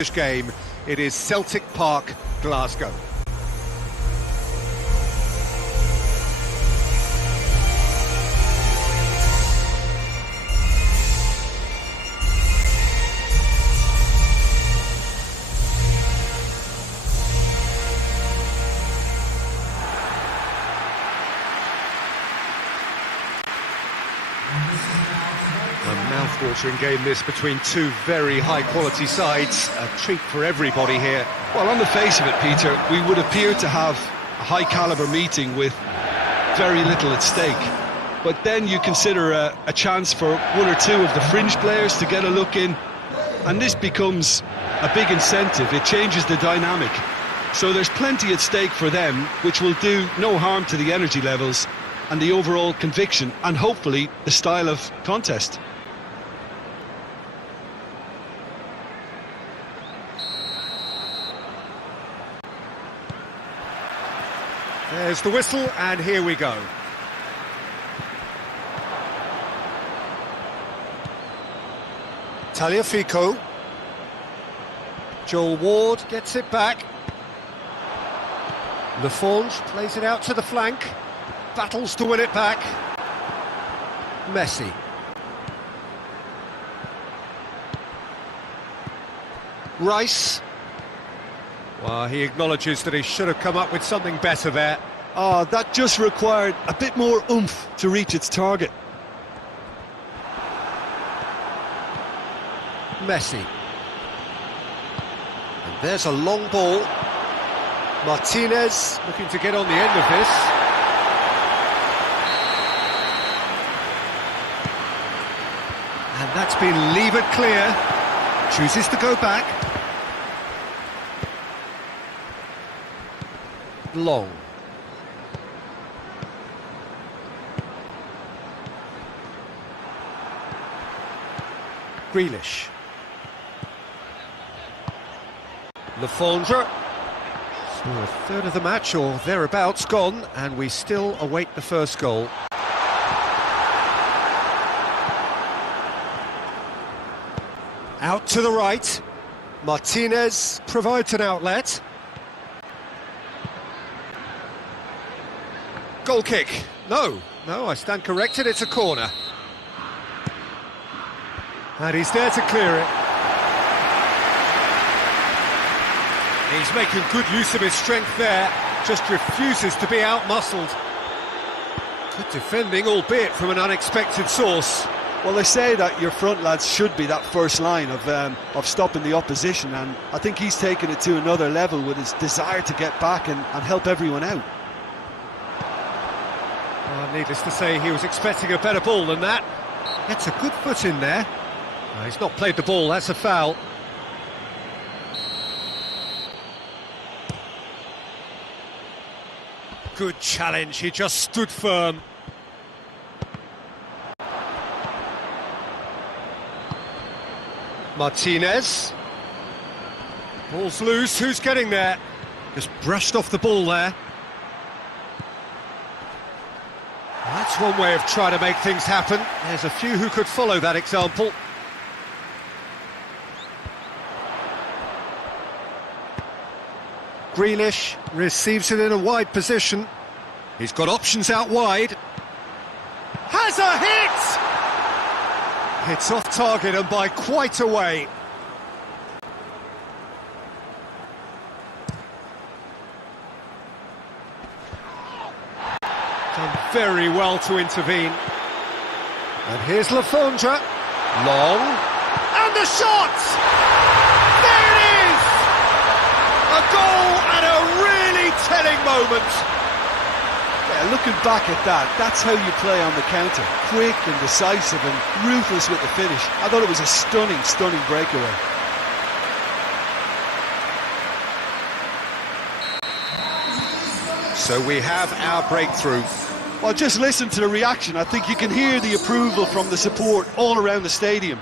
This game, it is Celtic Park, Glasgow. A mouth-watering game this between two very high-quality sides. A treat for everybody here. Well, on the face of it, Peter, we would appear to have a high-caliber meeting with very little at stake. But then you consider a chance for one or two of the fringe players to get a look in, and this becomes a big incentive. It changes the dynamic. So there's plenty at stake for them, which will do no harm to the energy levels and the overall conviction, and hopefully the style of contest. There's the whistle, and here we go. Tagliafico. Joel Ward gets it back. Laforge plays it out to the flank. Battles to win it back. Messi. Rice. Well, he acknowledges that he should have come up with something better there. Oh, that just required a bit more oomph to reach its target. Messi. And there's a long ball. Martinez looking to get on the end of this. And that's been levered clear. Chooses to go back. Long. Grealish. Laforge. So a third of the match or thereabouts gone, and we still await the first goal. Out to the right. Martinez provides an outlet. Goal kick. No, I stand corrected, it's a corner. And he's there to clear it. He's making good use of his strength there, just refuses to be out-muscled. Good defending, albeit from an unexpected source. Well, they say that your front lads should be that first line of stopping the opposition, and I think he's taken it to another level with his desire to get back and help everyone out. Well, needless to say, he was expecting a better ball than that. Gets a good foot in there. He's not played the ball, that's a foul. Good challenge, he just stood firm. Martinez. Ball's loose, who's getting there? Just brushed off the ball there. That's one way of trying to make things happen. There's a few who could follow that example. Grealish receives it in a wide position. He's got options out wide. Has a hit! It's off target and by quite a way. Done very well to intervene. And here's Laforge. Long. And the shot! There it is! A goal and a really telling moment. Yeah, looking back at that, that's how you play on the counter. Quick and decisive and ruthless with the finish. I thought it was a stunning, stunning breakaway. So we have our breakthrough. Well, just listen to the reaction. I think you can hear the approval from the support all around the stadium.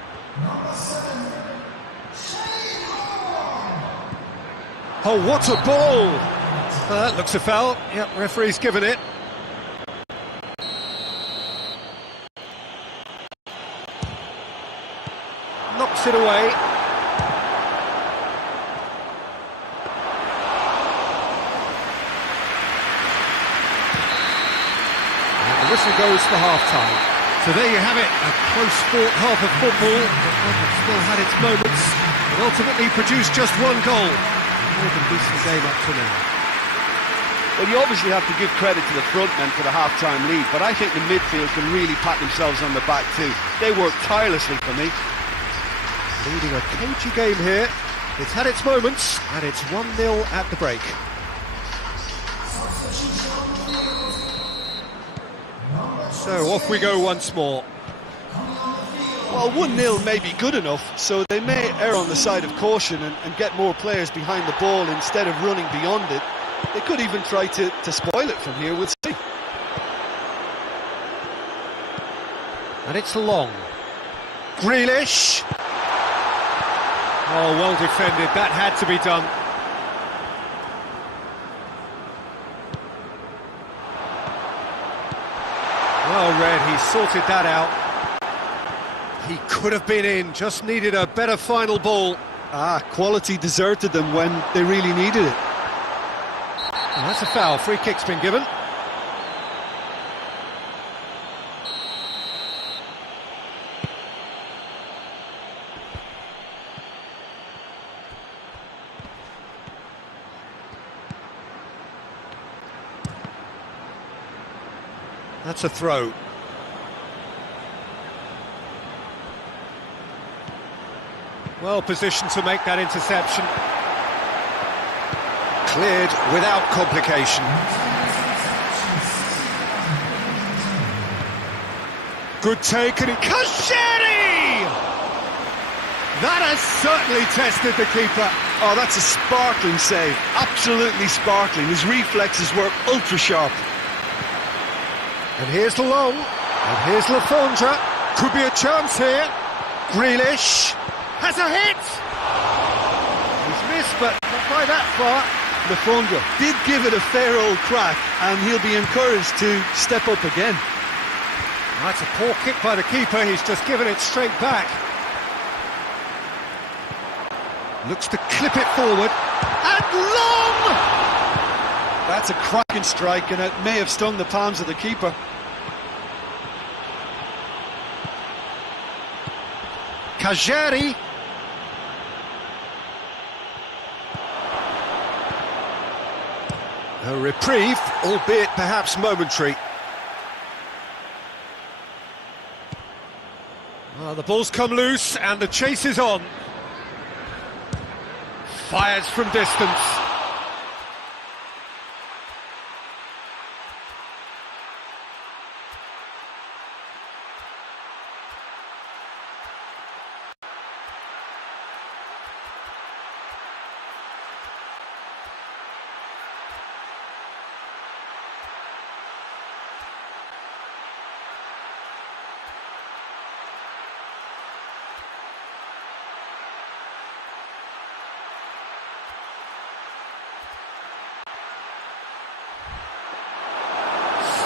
Oh, what a ball! That looks a foul. Yep, referee's given it. knocks it away. whistle goes for half-time. So there you have it, a close-fought half of football, but one that still had its moments, and ultimately produced just one goal. A more than decent game up to now. Well, you obviously have to give credit to the front men for the half-time lead, but I think the midfield can really pat themselves on the back too. They worked tirelessly for me. Leading a cagey game here. It's had its moments, and it's 1-0 at the break. So off we go once more. Well, 1-0 may be good enough, so they may err on the side of caution and get more players behind the ball instead of running beyond it. They could even try to spoil it from here, we'll see. And it's long. Grealish. Oh, well defended, that had to be done. Well read, he sorted that out. He could have been in, just needed a better final ball. Quality deserted them when they really needed it. And that's a foul, free kick's been given. That's a throw. Well positioned to make that interception. Cleared without complication. Good take and Kashiri! That has certainly tested the keeper. Oh, that's a sparkling save. Absolutely sparkling. His reflexes were ultra sharp. And here's the long, and here's Lafondra. Could be a chance here. Grealish has a hit. He's missed, but not by that far. Lafondra did give it a fair old crack, and he'll be encouraged to step up again. That's a poor kick by the keeper. He's just given it straight back. Looks to clip it forward. And long! That's a cracking strike, and it may have stung the palms of the keeper. Kajari. A reprieve, albeit perhaps momentary. Well, the ball's come loose, and the chase is on. Fires from distance.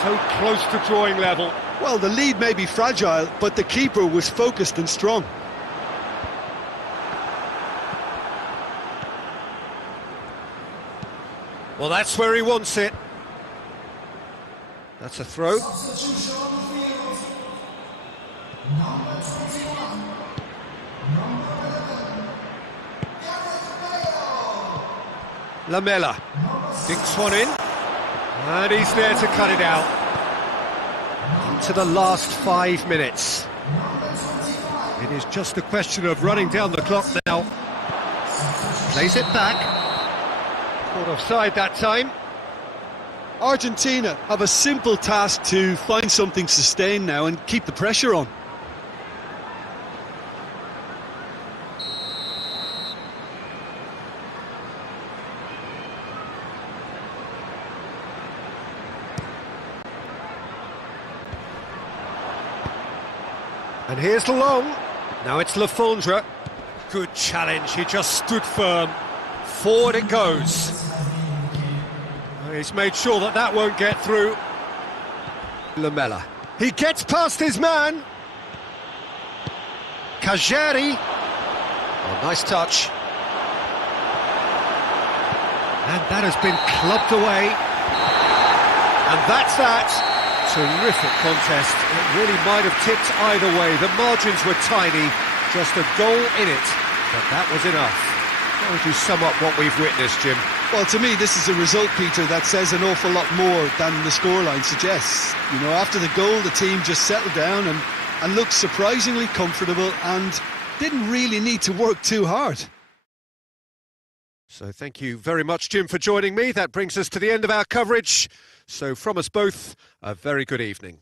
So close to drawing level. Well, the lead may be fragile, but the keeper was focused and strong. Well, that's where he wants it. That's a throw. Lamela dinks one in. And he's there to cut it out. Into the last 5 minutes. It is just a question of running down the clock now. Plays it back. Caught offside that time. Argentina have a simple task to find something sustained now and keep the pressure on. And here's the long. Now it's Lafondra. Good challenge, he just stood firm. Forward it goes. He's made sure that that won't get through. Lamela. He gets past his man. Kajari. Oh, nice touch. And that has been clubbed away. And that's that. Terrific contest. It really might have tipped either way. The margins were tiny, just a goal in it, but that was enough. How would you sum up what we've witnessed, Jim? Well, to me, this is a result, Peter, that says an awful lot more than the scoreline suggests. You know, after the goal, the team just settled down and looked surprisingly comfortable and didn't really need to work too hard. So thank you very much, Jim, for joining me. That brings us to the end of our coverage. So from us both, a very good evening.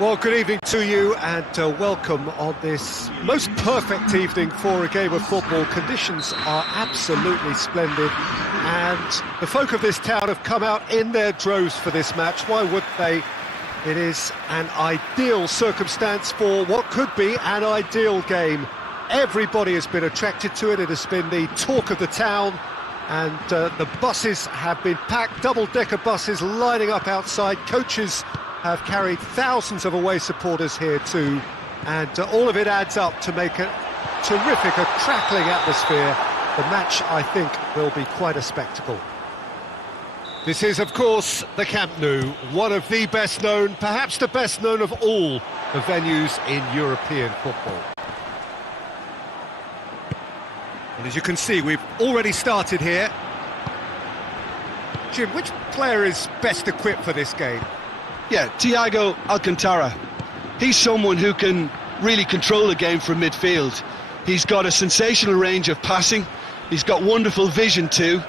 Well, good evening to you and welcome on this most perfect evening for a game of football. Conditions are absolutely splendid and the folk of this town have come out in their droves for this match. Why would they? It is an ideal circumstance for what could be an ideal game. Everybody has been attracted to it. It has been the talk of the town and the buses have been packed, double-decker buses lining up outside. Coaches have carried thousands of away supporters here too, and all of it adds up to make a terrific, a crackling atmosphere. The match, I think, will be quite a spectacle. This is, of course, the Camp Nou, one of the best known, perhaps the best known of all the venues in European football. And as you can see, we've already started here. Jim, which player is best equipped for this game? Yeah, Thiago Alcantara. He's someone who can really control a game from midfield. He's got a sensational range of passing. He's got wonderful vision too.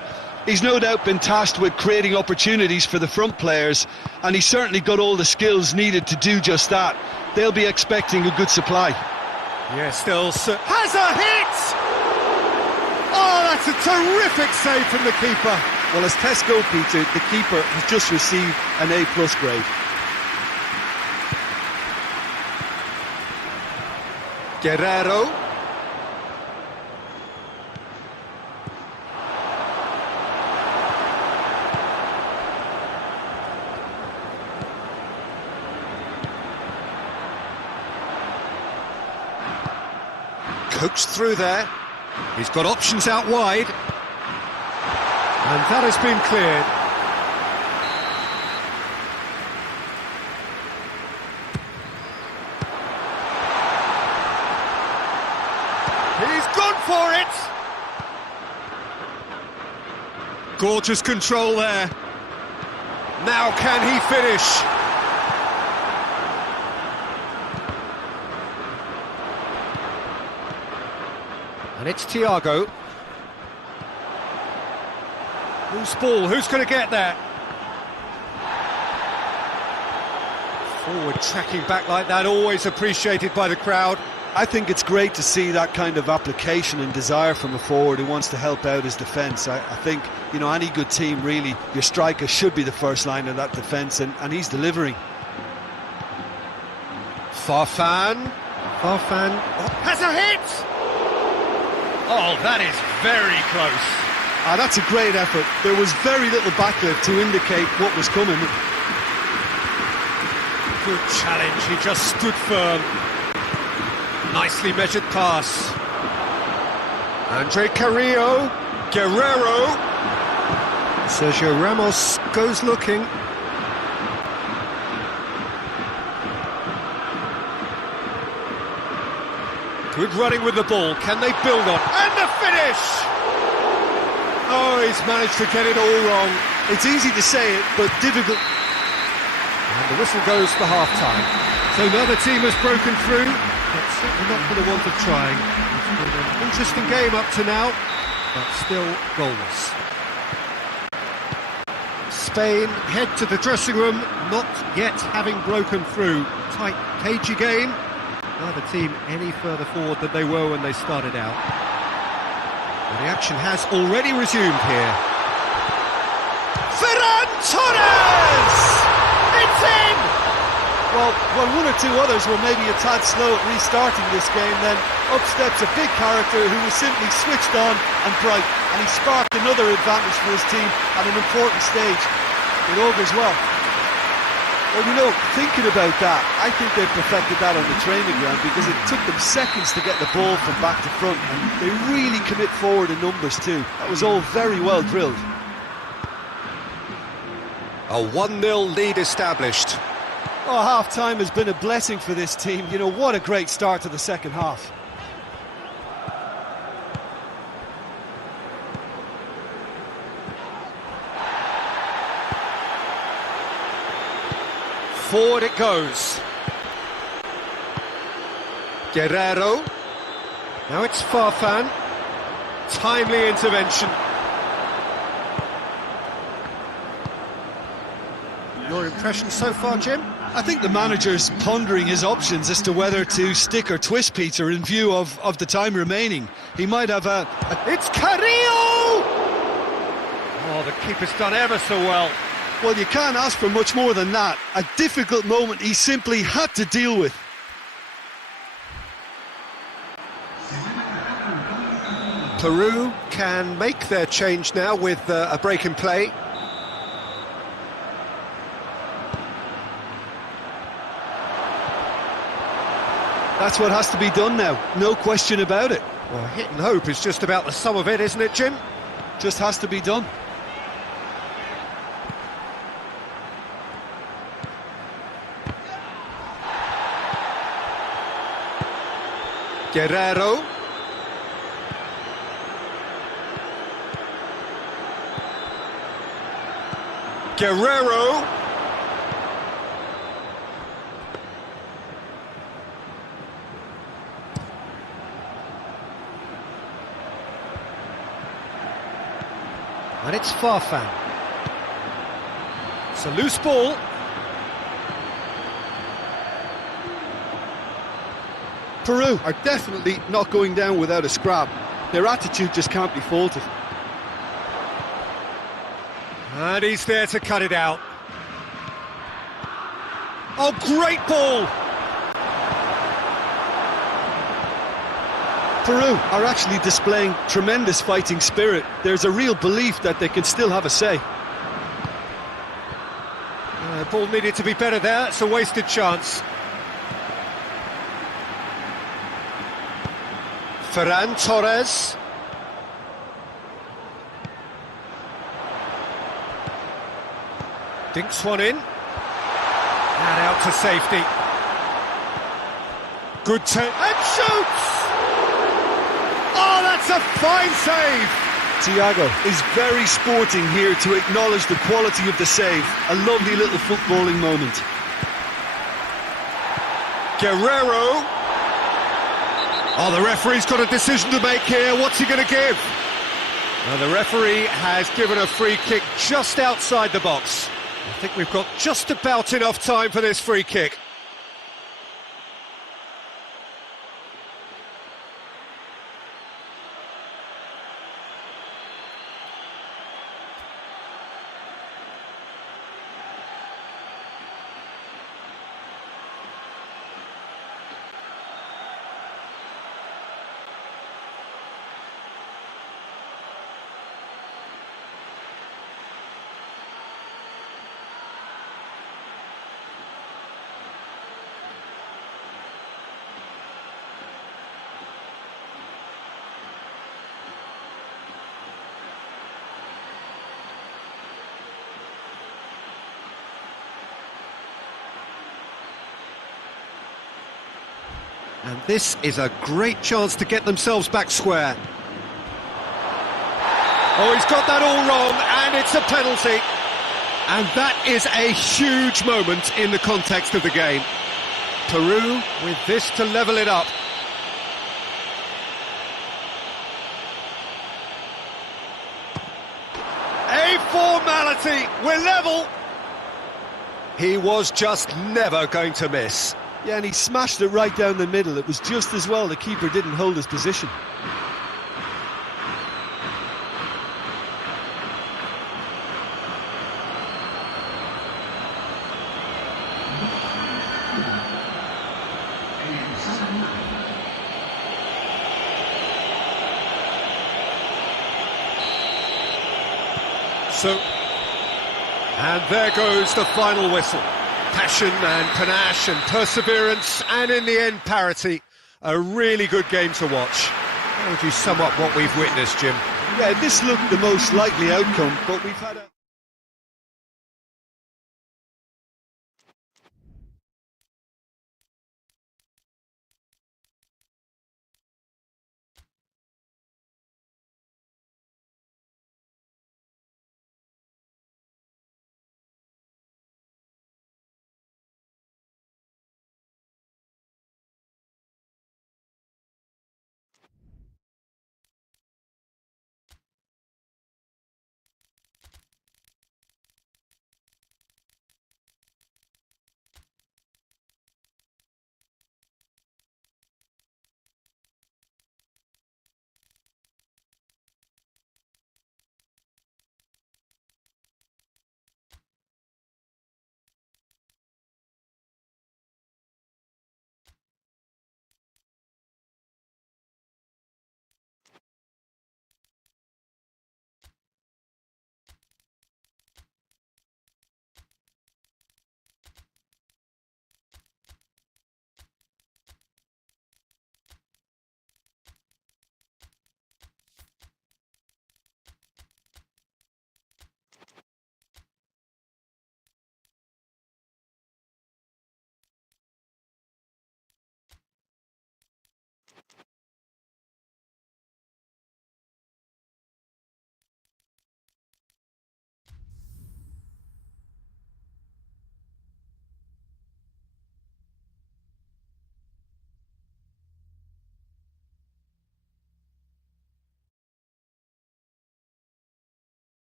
He's no doubt been tasked with creating opportunities for the front players, and he's certainly got all the skills needed to do just that. They'll be expecting a good supply. Yeah, still has a hit! Oh, that's a terrific save from the keeper. Well, as tests go, Peter, the keeper has just received an A+ grade. Guerrero. Coached through there. He's got options out wide. And that has been cleared. He's gone for it! Gorgeous control there. Now can he finish? And it's Thiago. Loose ball, who's going to get that? Forward tracking back like that, always appreciated by the crowd. I think it's great to see that kind of application and desire from a forward who wants to help out his defence. I think, you know, any good team, really, your striker should be the first line of that defence, and he's delivering. Farfan has a hit! Oh, that is very close. That's a great effort. There was very little backlift to indicate what was coming. Good challenge, he just stood firm. Nicely measured pass. Andre Carrillo, Guerrero. Sergio Ramos goes looking. Good running with the ball, can they build on? And the finish! Oh, he's managed to get it all wrong. It's easy to say it, but difficult. And the whistle goes for half-time. So neither team has broken through, but certainly not for the want of trying. It's been an interesting game up to now, but still goalless. Spain head to the dressing room, not yet having broken through. Tight, cagey game. Neither team any further forward than they were when they started out. And the action has already resumed here. Ferran Torres! It's in! Well, when one or two others were maybe a tad slow at restarting this game, then up steps a big character who was simply switched on and bright, and he sparked another advantage for his team at an important stage. It augurs well. Well, you know, thinking about that, I think they perfected that on the training ground because it took them seconds to get the ball from back to front, and they really commit forward in numbers too. That was all very well drilled. A 1-0 lead established. Oh, half-time has been a blessing for this team. You know, what a great start to the second half. Forward it goes. Guerrero. Now it's Farfan. Timely intervention. Your impression so far, Jim? I think the manager's pondering his options as to whether to stick or twist Peter in view of the time remaining. He might have a... It's Carrillo! Oh, the keeper's done ever so well. Well, you can't ask for much more than that. A difficult moment he simply had to deal with. Peru can make their change now with a break in play. That's what has to be done now, no question about it. Well, hit and hope is just about the sum of it, isn't it, Jim? Just has to be done. Guerrero. Guerrero. And it's Farfan. It's a loose ball. Peru are definitely not going down without a scrap. Their attitude just can't be faulted. And he's there to cut it out. Oh, great ball! Peru are actually displaying tremendous fighting spirit. There's a real belief that they can still have a say. Ball needed to be better there. It's a wasted chance. Ferran Torres. Dinks one in. And out to safety. Good take. And shoots! Oh, that's a fine save! Thiago is very sporting here to acknowledge the quality of the save. A lovely little footballing moment. Guerrero. Oh, the referee's got a decision to make here. What's he going to give? Well, the referee has given a free kick just outside the box. I think we've got just about enough time for this free kick. And this is a great chance to get themselves back square. Oh, he's got that all wrong, and it's a penalty. And that is a huge moment in the context of the game. Peru with this to level it up. A formality, we're level. He was just never going to miss. Yeah, and he smashed it right down the middle. It was just as well the keeper didn't hold his position. And there goes the final whistle. Passion and panache and perseverance, and in the end, parity. A really good game to watch. How would you sum up what we've witnessed, Jim? Yeah, this looked the most likely outcome, but we've had a...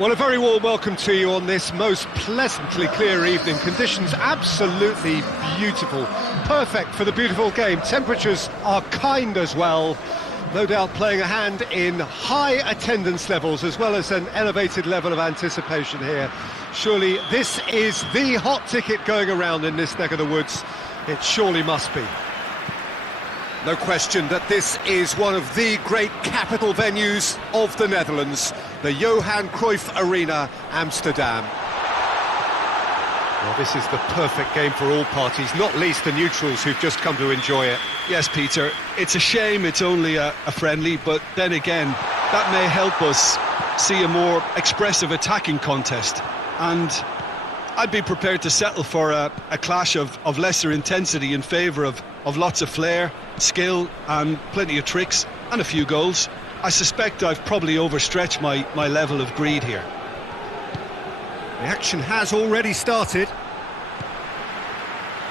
Well, a very warm welcome to you on this most pleasantly clear evening. Conditions absolutely beautiful. Perfect for the beautiful game. Temperatures are kind as well. No doubt playing a hand in high attendance levels as well as an elevated level of anticipation here. Surely this is the hot ticket going around in this neck of the woods. It surely must be. No question that this is one of the great capital venues of the Netherlands, the Johan Cruyff Arena, Amsterdam. Well, this is the perfect game for all parties, not least the neutrals who've just come to enjoy it. Yes, Peter, it's a shame it's only a friendly, but then again, that may help us see a more expressive attacking contest. And I'd be prepared to settle for a clash of lesser intensity in favour of lots of flair, skill and plenty of tricks and a few goals. I suspect I've probably overstretched my level of greed here. The action has already started.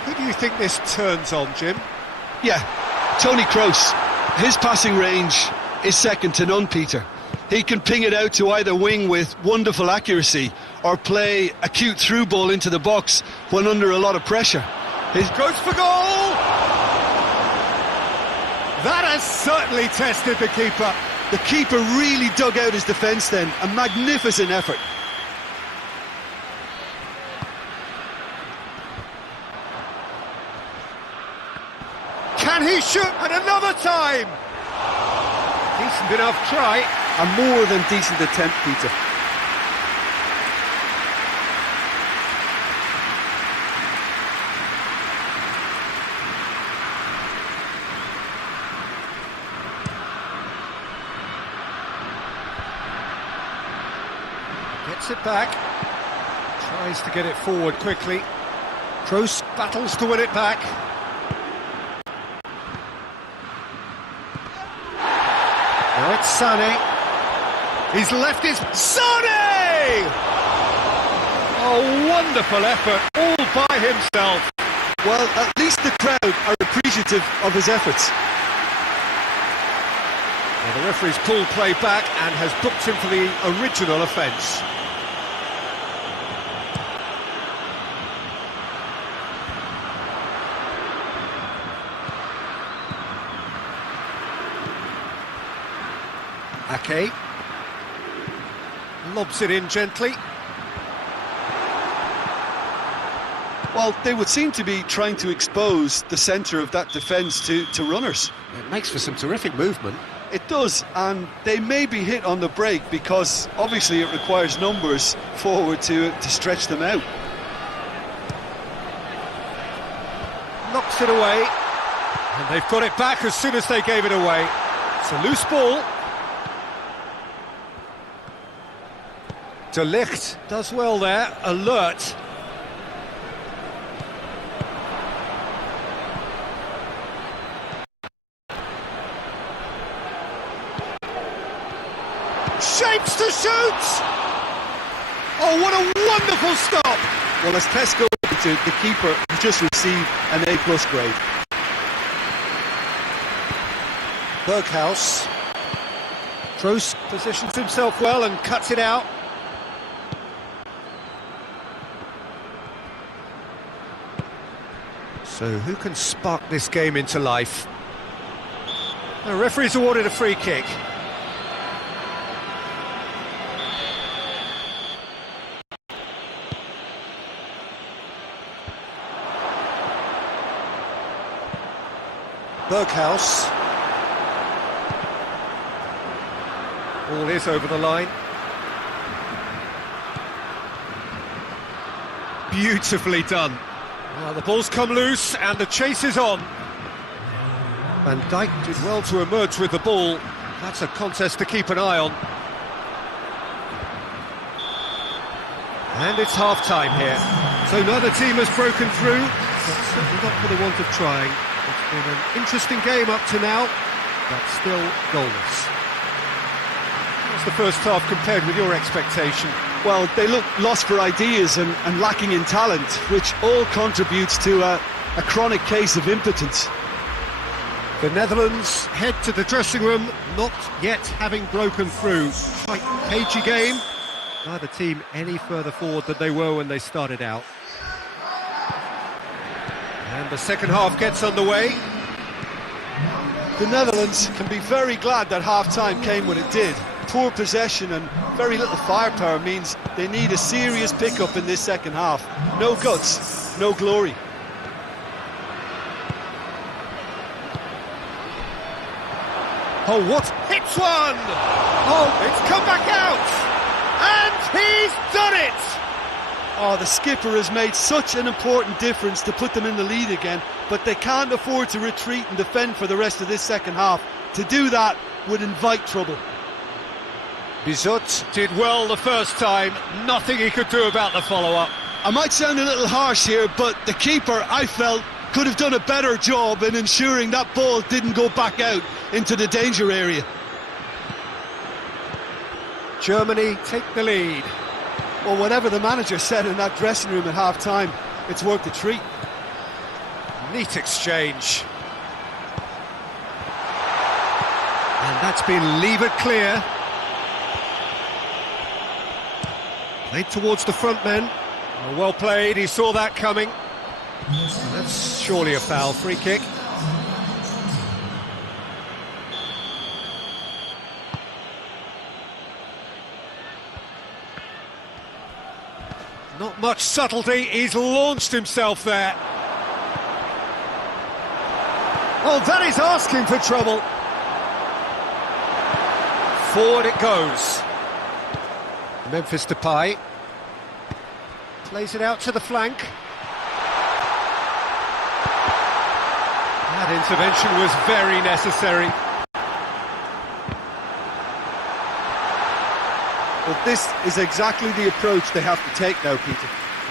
Who do you think this turns on, Jim? Yeah, Toni Kroos. His passing range is second to none, Peter. He can ping it out to either wing with wonderful accuracy or play a cute through ball into the box when under a lot of pressure. He goes for goal! That has certainly tested the keeper. The keeper really dug out his defence then. A magnificent effort. Can he shoot at another time? Decent enough try. A more than decent attempt, Peter. Gets it back. Tries to get it forward quickly. Kroos battles to win it back. Now it's Sané. He's left his... Sané! A wonderful effort, all by himself. Well, at least the crowd are appreciative of his efforts. Well, the referee's pulled play back and has booked him for the original offence. Ake lobs it in gently. Well, they would seem to be trying to expose the centre of that defence to runners. It makes for some terrific movement. It does, and they may be hit on the break because obviously it requires numbers forward to stretch them out. Knocks it away, and they've got it back as soon as they gave it away. It's a loose ball. De Ligt does well there, alert. Shapes to shoot! Oh, what a wonderful stop! Well, as Tesco noted, the keeper has just received an A+ grade. Berghaus. Kroos positions himself well and cuts it out. So who can spark this game into life? The referee's awarded a free kick. Berghaus. Ball is over the line. Beautifully done. Well, the ball's come loose and the chase is on. Van Dijk did well to emerge with the ball. That's a contest to keep an eye on. And it's half-time here. So neither team has broken through, but certainly not for the want of trying. It's been an interesting game up to now, but still goalless. What's the first half compared with your expectation? Well, they look lost for ideas and lacking in talent, which all contributes to a chronic case of impotence. The Netherlands head to the dressing room, not yet having broken through. Quite cagey game. Neither team any further forward than they were when they started out. And the second half gets underway. The Netherlands can be very glad that half-time came when it did. Poor possession and very little firepower means they need a serious pickup in this second half. No guts, no glory. Oh, what? Hits one! Oh, it's come back out! And he's done it! Oh, the skipper has made such an important difference to put them in the lead again, but they can't afford to retreat and defend for the rest of this second half. To do that would invite trouble. Bizot did well the first time, nothing he could do about the follow-up. I might sound a little harsh here, but the keeper, I felt, could have done a better job in ensuring that ball didn't go back out into the danger area. Germany take the lead. Well, whatever the manager said in that dressing room at half-time, it's worth a treat. Neat exchange. And that's been levered clear. Played towards the front men. Well played, he saw that coming. That's surely a foul. Free kick. Not much subtlety, he's launched himself there. Oh, that is asking for trouble. Forward it goes. Memphis Depay plays it out to the flank. That intervention was very necessary. Well, this is exactly the approach they have to take now, Peter.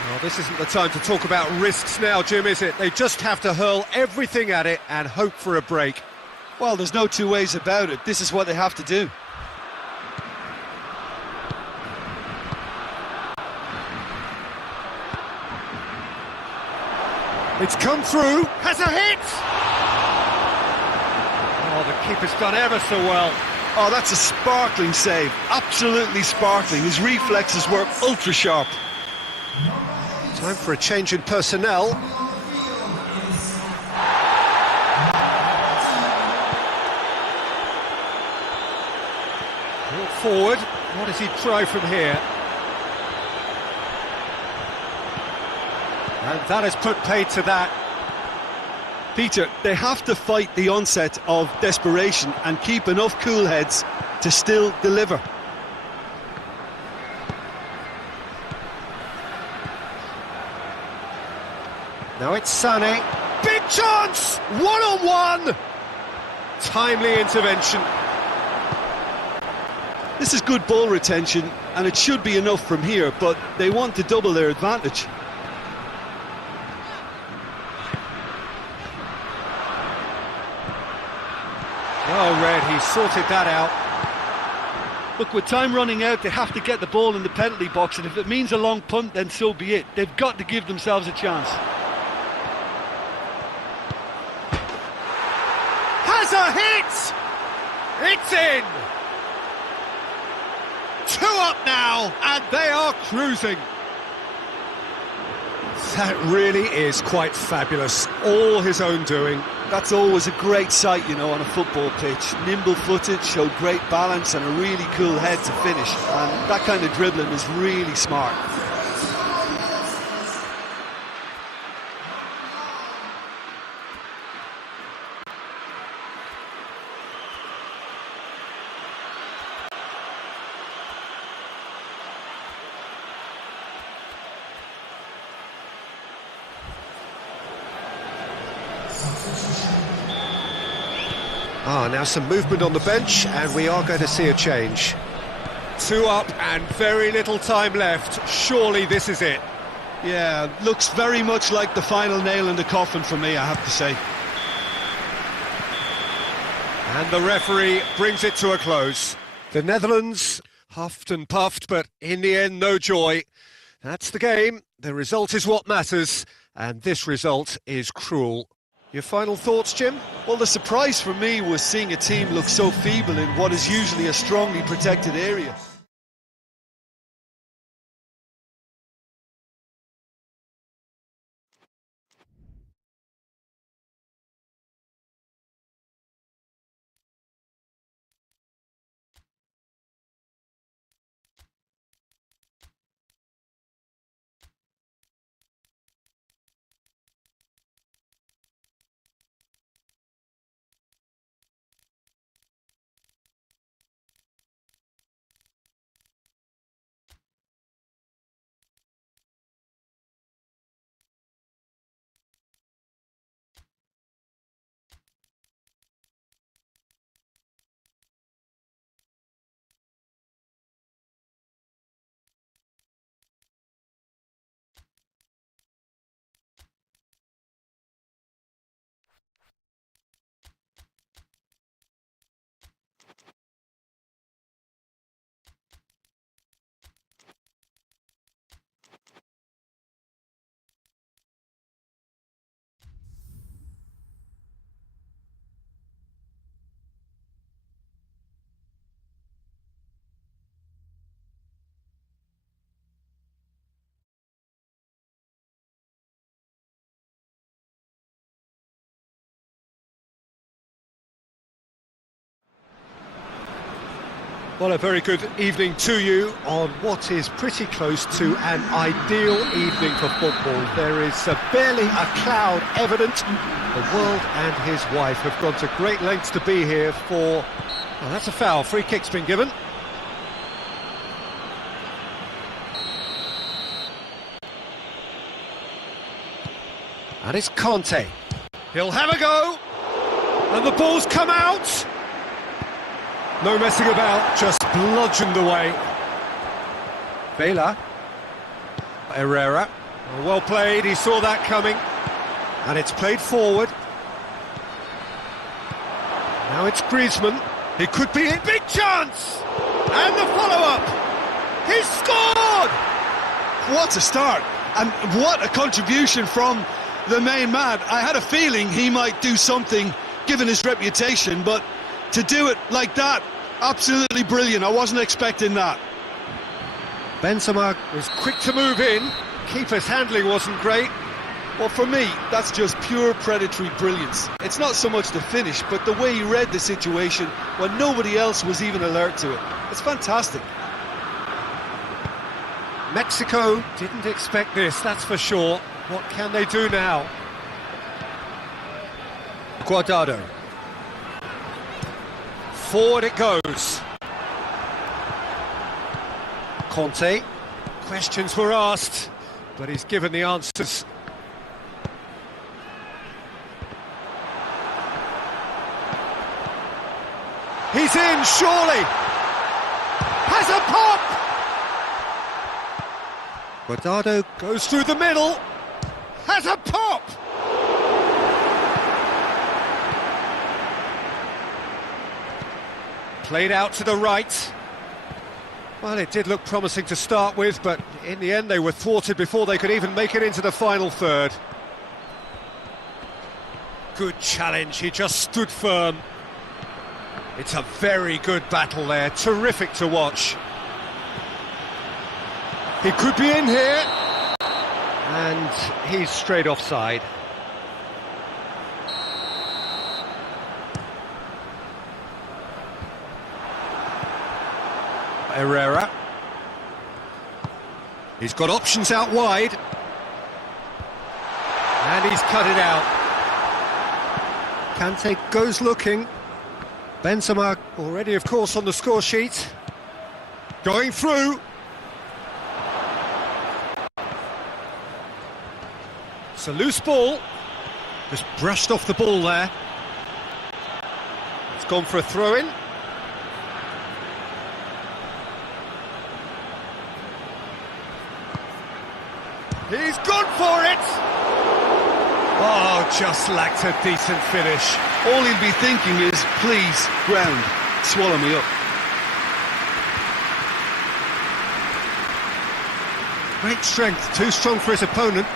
Well, this isn't the time to talk about risks now, Jim, is it? They just have to hurl everything at it and hope for a break. Well, there's no two ways about it. This is what they have to do. It's come through, has a hit! Oh, the keeper's done ever so well. Oh, that's a sparkling save. Absolutely sparkling. His reflexes were ultra sharp. Time for a change in personnel. Brought forward. What does he try from here? And that has put paid to that. Peter, they have to fight the onset of desperation and keep enough cool heads to still deliver. Now it's Sané. Big chance! One-on-one! Timely intervention. This is good ball retention, and it should be enough from here, but they want to double their advantage. Well read, he sorted that out. Look, with time running out, they have to get the ball in the penalty box, and if it means a long punt, then so be it. They've got to give themselves a chance. Has a hit! It's in! 2 up now, and they are cruising. That really is quite fabulous. All his own doing. That's always a great sight, you know, on a football pitch. Nimble-footed, showed great balance and a really cool head to finish. And that kind of dribbling is really smart. Now some movement on the bench, and we are going to see a change. 2 up and very little time left. Surely this is it. Yeah, looks very much like the final nail in the coffin for me, I have to say. And the referee brings it to a close. The Netherlands huffed and puffed, but in the end, no joy. That's the game. The result is what matters, and this result is cruel. Your final thoughts, Jim? Well, the surprise for me was seeing a team look so feeble in what is usually a strongly protected area. Well, a very good evening to you on what is pretty close to an ideal evening for football. There is barely a cloud evident. The world and his wife have gone to great lengths to be here for... Well, that's a foul. Free kick's been given. And it's Conte. He'll have a go. And the ball's come out. No messing about, just bludgeoned away. Vela. Herrera. Oh, well played, he saw that coming. And it's played forward. Now it's Griezmann. He could be in. Big chance! And the follow-up! He's scored! What a start, and what a contribution from the main man. I had a feeling he might do something given his reputation, but to do it like that, absolutely brilliant. I wasn't expecting that. Benzema was quick to move in. Keeper's handling wasn't great. Well, for me, that's just pure predatory brilliance. It's not so much the finish, but the way he read the situation when nobody else was even alert to it. It's fantastic. Mexico didn't expect this, that's for sure. What can they do now? Guardado. Forward it goes. Conte. Questions were asked, but he's given the answers. He's in, surely! Has a pop! Rodada goes through the middle, has a pop! Played out to the right. Well, it did look promising to start with, but in the end they were thwarted before they could even make it into the final third. Good challenge, he just stood firm. It's a very good battle there, terrific to watch. He could be in here, and he's straight offside. Herrera. He's got options out wide. And he's cut it out. Kante goes looking. Benzema already, of course, on the score sheet. Going through. It's a loose ball. Just brushed off the ball there. It's gone for a throw-in. He's gone for it! Oh, just lacked a decent finish. All he'll be thinking is, please, ground, swallow me up. Great strength, too strong for his opponent.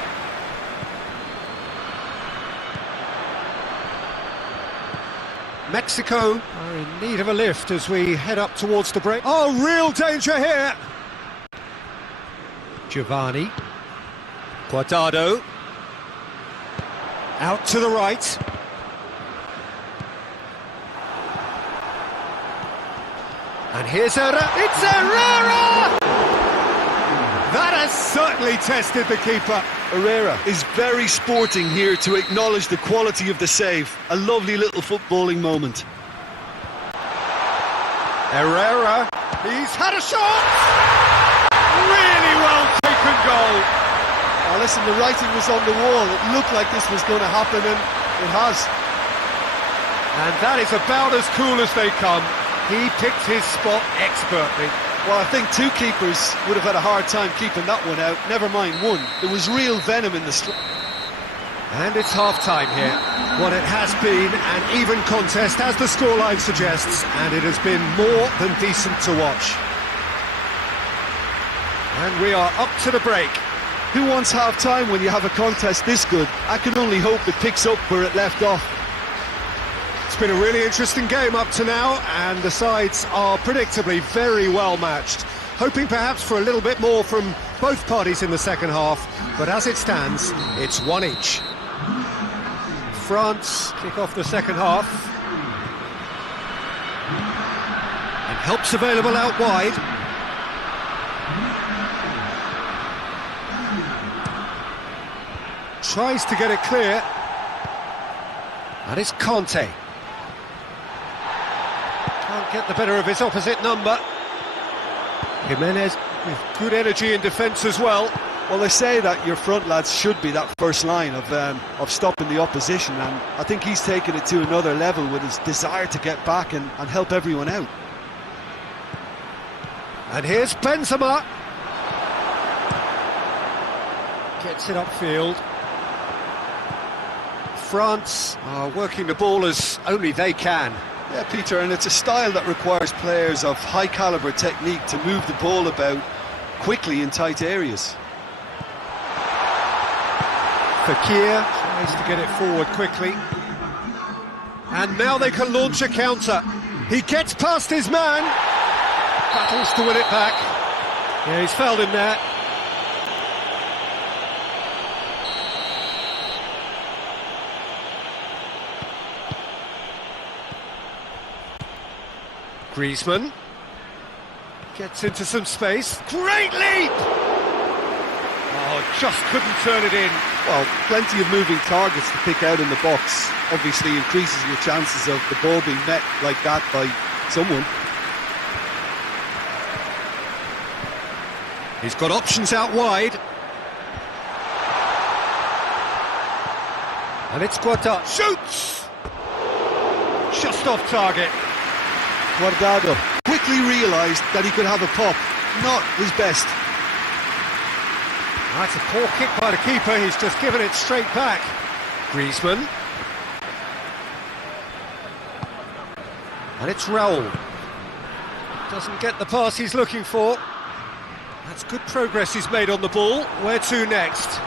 Mexico are in need of a lift as we head up towards the break. Oh, real danger here! Giovanni. Guardado. Out to the right. And here's Herrera. It's Herrera! That has certainly tested the keeper. Herrera is very sporting here to acknowledge the quality of the save. A lovely little footballing moment. Herrera, he's had a shot! Really well taken goal. Oh, listen, the writing was on the wall. It looked like this was going to happen, and it has. And that is about as cool as they come. He picked his spot expertly. Well, I think two keepers would have had a hard time keeping that one out. Never mind one. There was real venom in the strike. And it's half-time here. What it has been an even contest, as the scoreline suggests, and it has been more than decent to watch. And we are up to the break. Who wants half-time when you have a contest this good? I can only hope it picks up where it left off. It's been a really interesting game up to now, and the sides are predictably very well matched. Hoping perhaps for a little bit more from both parties in the second half, but as it stands, it's one each. France kick off the second half. And help's available out wide. Tries to get it clear. And it's Conte. Can't get the better of his opposite number. Jimenez with good energy in defence as well. Well, they say that your front lads should be that first line of stopping the opposition, and I think he's taken it to another level with his desire to get back and help everyone out. And here's Benzema. Gets it upfield. France are working the ball as only they can. Yeah, Peter, and it's a style that requires players of high calibre technique to move the ball about quickly in tight areas. Fakir tries to get it forward quickly. And now they can launch a counter. He gets past his man. Battles to win it back. Yeah, he's fouled him there. Griezmann gets into some space. Great leap! Oh, just couldn't turn it in. Well, plenty of moving targets to pick out in the box. Obviously increases your chances of the ball being met like that by someone. He's got options out wide. And it's Guata. Shoots! Just off target. Rodada quickly realised that he could have a pop. Not his best. That's a poor kick by the keeper. He's just given it straight back. Griezmann. And it's Raul. Doesn't get the pass he's looking for. That's good progress he's made on the ball. Where to next?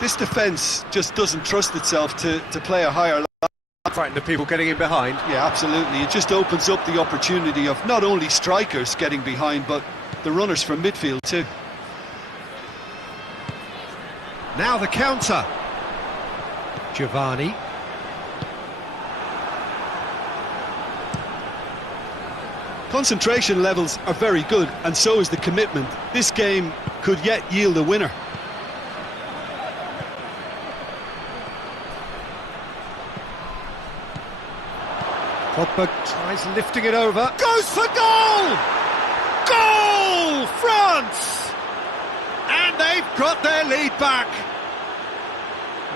This defence just doesn't trust itself to play a higher line. Frightened of people getting in behind. Yeah, absolutely. It just opens up the opportunity of not only strikers getting behind, but the runners from midfield too. Now the counter. Giovanni. Concentration levels are very good, and so is the commitment. This game could yet yield a winner. Pogba tries lifting it over. Goes for goal! Goal! France! And they've got their lead back.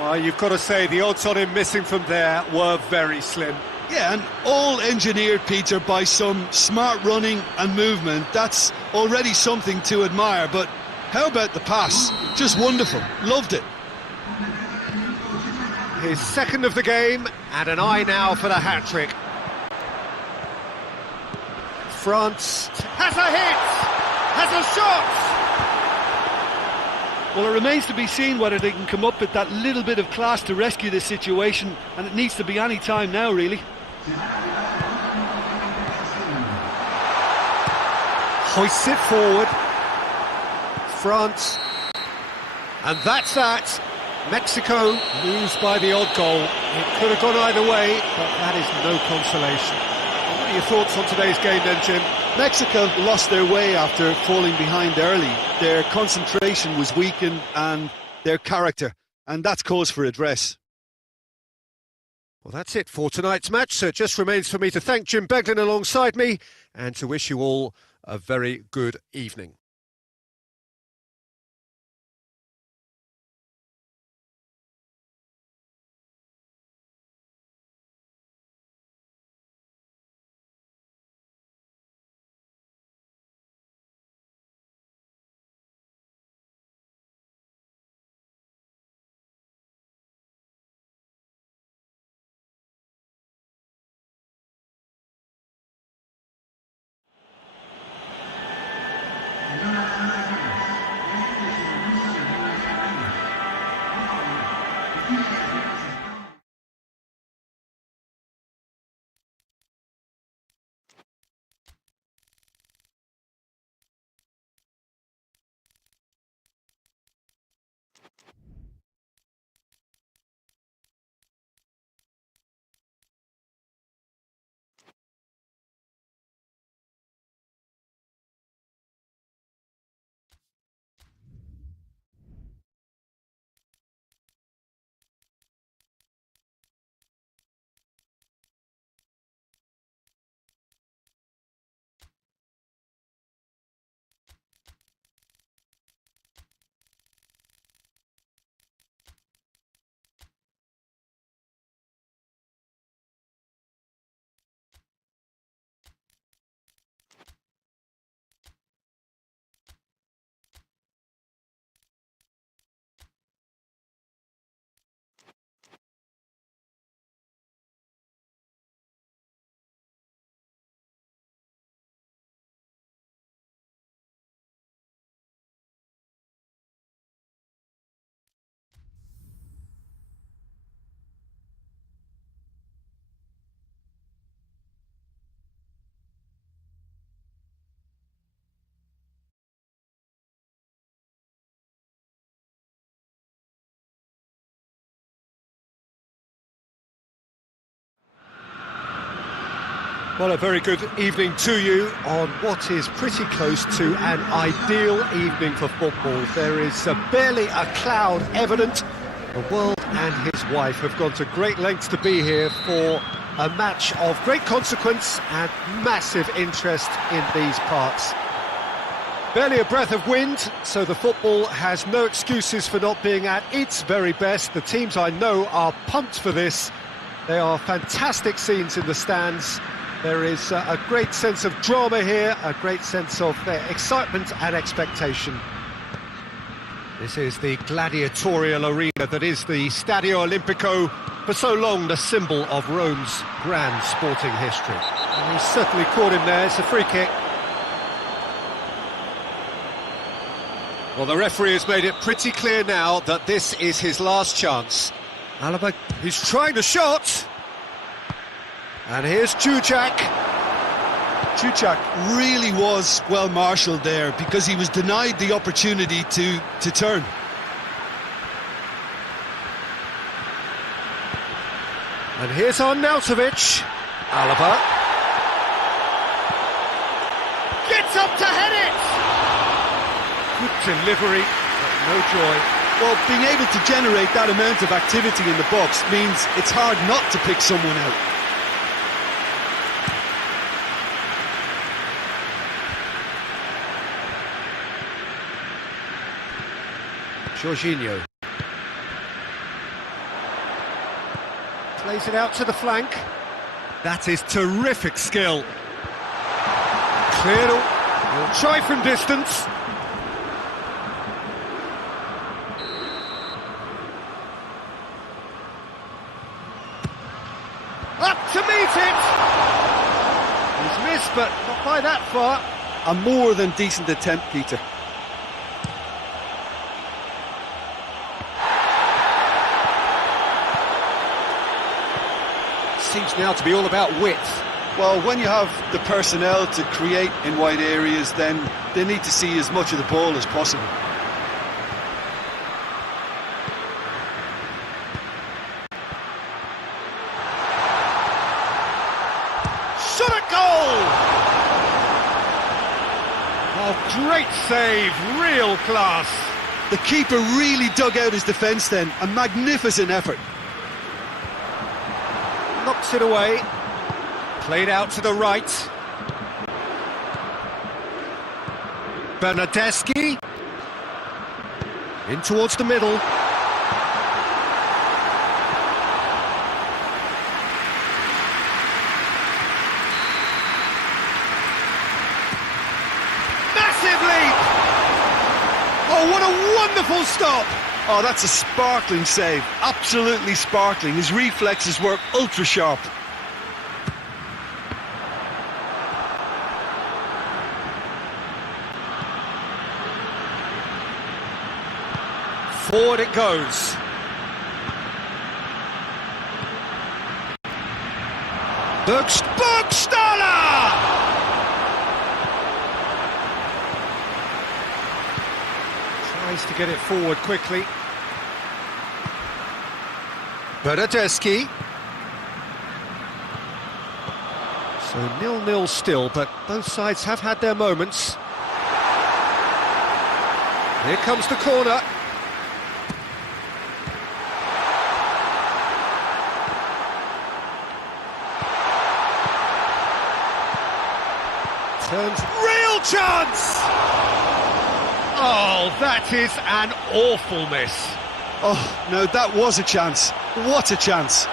Well, you've got to say the odds on him missing from there were very slim. Yeah, and all engineered, Peter, by some smart running and movement. That's already something to admire, but how about the pass? Just wonderful. Loved it. His second of the game, and an eye now for the hat-trick. France has a hit! Has a shot! Well, it remains to be seen whether they can come up with that little bit of class to rescue this situation, and it needs to be any time now, really. Hoists it forward. France. And that's that. Mexico lose by the odd goal. It could have gone either way, but that is no consolation. What are your thoughts on today's game then, Jim? Mexico lost their way after falling behind early. Their concentration was weakened and their character, and that's cause for address. Well, that's it for tonight's match, so it just remains for me to thank Jim Beglin alongside me and to wish you all a very good evening. Well, a very good evening to you on what is pretty close to an ideal evening for football. There is barely a cloud evident. The world and his wife have gone to great lengths to be here for a match of great consequence and massive interest in these parts. Barely a breath of wind, so the football has no excuses for not being at its very best. The teams I know are pumped for this. They are fantastic scenes in the stands. There is a great sense of drama here, a great sense of excitement and expectation. This is the gladiatorial arena that is the Stadio Olimpico, for so long the symbol of Rome's grand sporting history. And he's certainly caught him there. It's a free kick. Well, the referee has made it pretty clear now that this is his last chance. Alaba, he's trying the shot. And here's Juchak. Juchak really was well marshalled there because he was denied the opportunity to turn. And here's Arnautovic. Alaba gets up to head it. Good delivery, but no joy. Well, being able to generate that amount of activity in the box means it's hard not to pick someone out. Jorginho plays it out to the flank. That is terrific skill. Cleared. He'll try from distance. Up to meet it. He's missed, but not by that far. A more than decent attempt, Peter. Seems now to be all about width. Well, when you have the personnel to create in wide areas, then they need to see as much of the ball as possible. Shot at goal! Oh, great save, real class. The keeper really dug out his defence then, a magnificent effort. Knocks it away. Played out to the right. Bernardeschi. In towards the middle. Massive leap! Oh, what a wonderful stop! Oh, that's a sparkling save. Absolutely sparkling. His reflexes were ultra sharp. Forward it goes. Burgstaller! Tries to get it forward quickly. Bernardeschi. So 0-0 still, but both sides have had their moments. Here comes the corner. Turns, real chance! Oh, that is an awful miss. Oh, no, that was a chance. What a chance.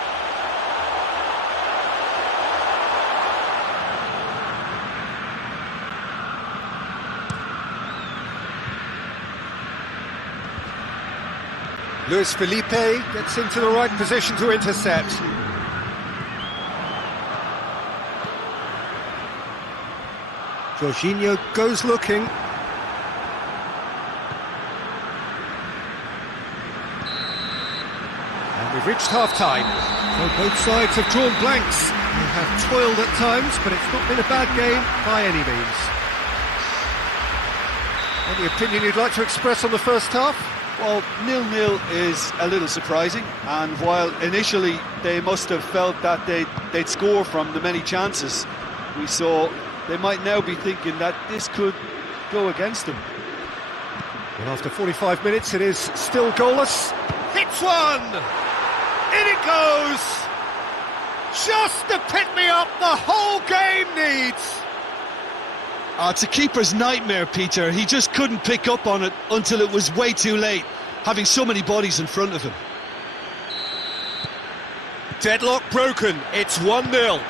Luis Felipe gets into the right position to intercept. Jorginho goes looking. And we've reached half-time. So both sides have drawn blanks. They have toiled at times, but it's not been a bad game by any means. Any opinion you'd like to express on the first half? Well, 0-0 is a little surprising, and while initially they must have felt that they'd score from the many chances, we saw, they might now be thinking that this could go against them. And after 45 minutes, it is still goalless. Hits one! In it goes! Just the pick-me-up the whole game needs! It's a keeper's nightmare, Peter. He just couldn't pick up on it until it was way too late, having so many bodies in front of him. Deadlock broken, it's 1-0.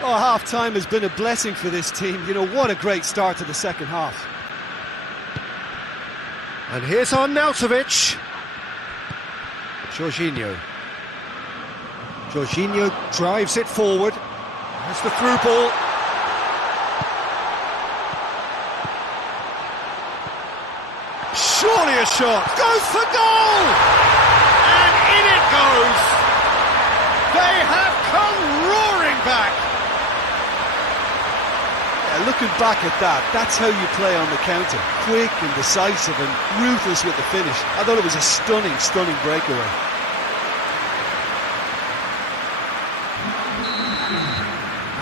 Oh, half-time has been a blessing for this team. You know, what a great start to the second half. And here's Arnautovic. Jorginho. Jorginho drives it forward. There's the through ball. Surely a shot. Goes for goal! And in it goes. They have come roaring back. Yeah, looking back at that, that's how you play on the counter. Quick and decisive and ruthless with the finish. I thought it was a stunning, stunning breakaway.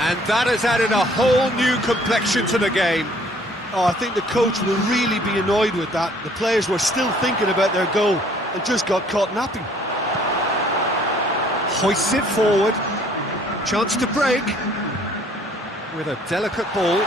And that has added a whole new complexion to the game. Oh, I think the coach will really be annoyed with that. The players were still thinking about their goal and just got caught napping. Hoists it forward. Chance to break. With a delicate ball.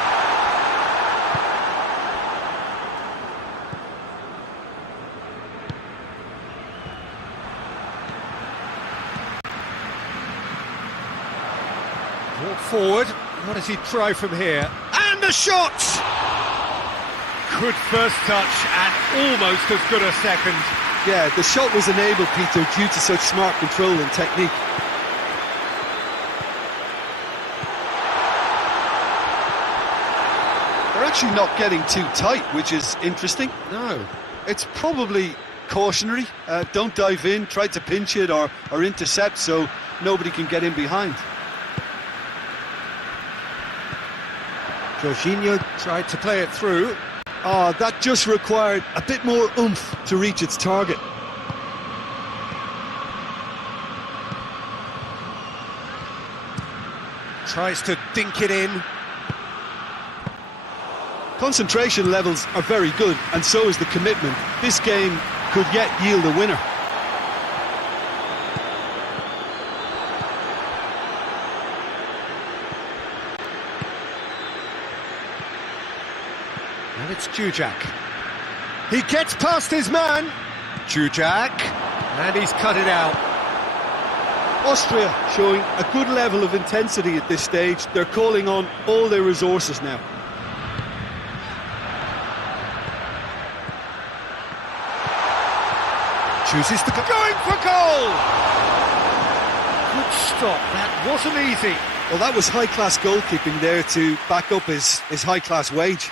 Brought forward. What does he try from here? And the shot! Good first touch and almost as good a second. Yeah, the shot was enabled, Peter, due to such smart control and technique. They're actually not getting too tight, which is interesting. No. It's probably cautionary. Don't dive in, try to pinch it or intercept so nobody can get in behind. Jorginho tried to play it through. Oh, that just required a bit more oomph to reach its target. Tries to dink it in. Concentration levels are very good, and so is the commitment. This game could yet yield a winner. And it's Jujak. He gets past his man. Jujak. And he's cut it out. Austria showing a good level of intensity at this stage. They're calling on all their resources now. Chooses to go. Going for goal! Good stop. That wasn't easy. Well, that was high-class goalkeeping there to back up his high-class wage.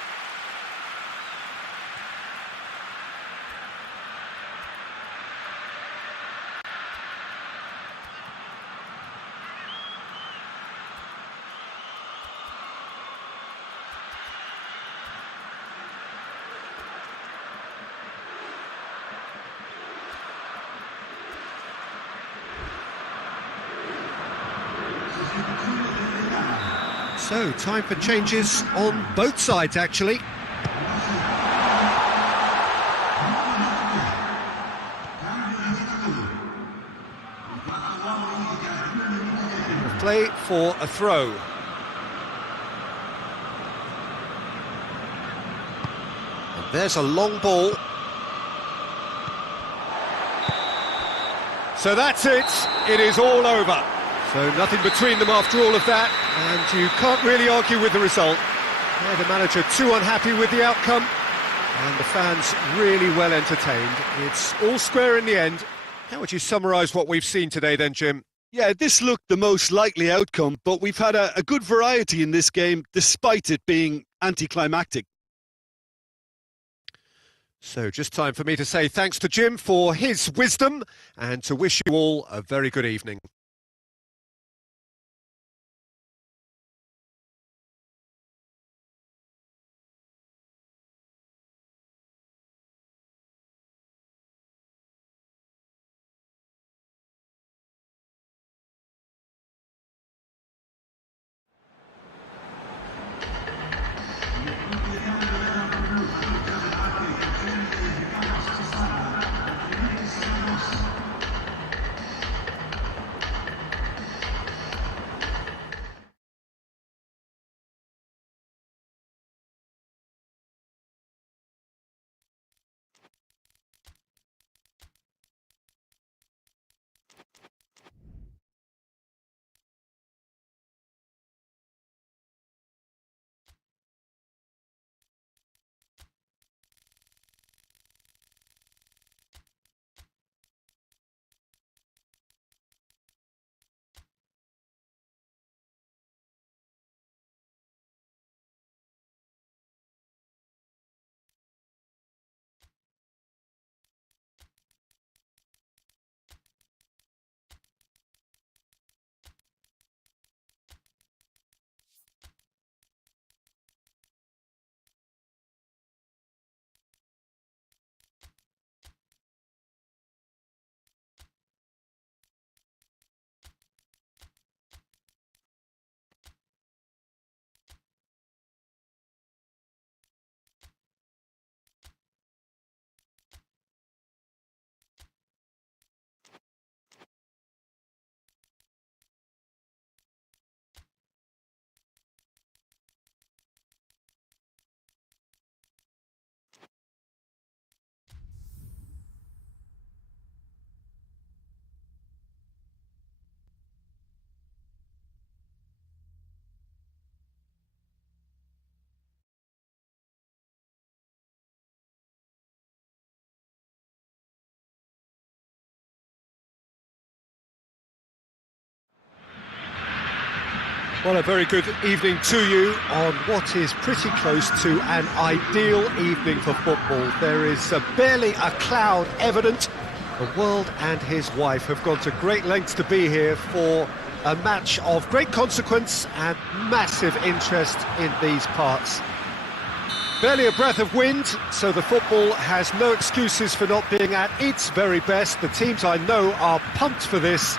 So, time for changes on both sides, actually. Play for a throw. And there's a long ball. So that's it. It is all over. So nothing between them after all of that, and you can't really argue with the result. Yeah, the manager too unhappy with the outcome, and the fans really well entertained. It's all square in the end. How would you summarise what we've seen today then, Jim? Yeah, this looked the most likely outcome, but we've had a good variety in this game, despite it being anticlimactic. So just time for me to say thanks to Jim for his wisdom, and to wish you all a very good evening. Well, a very good evening to you on what is pretty close to an ideal evening for football. There is barely a cloud evident. The world and his wife have gone to great lengths to be here for a match of great consequence and massive interest in these parts. Barely a breath of wind, so the football has no excuses for not being at its very best. The teams I know are pumped for this.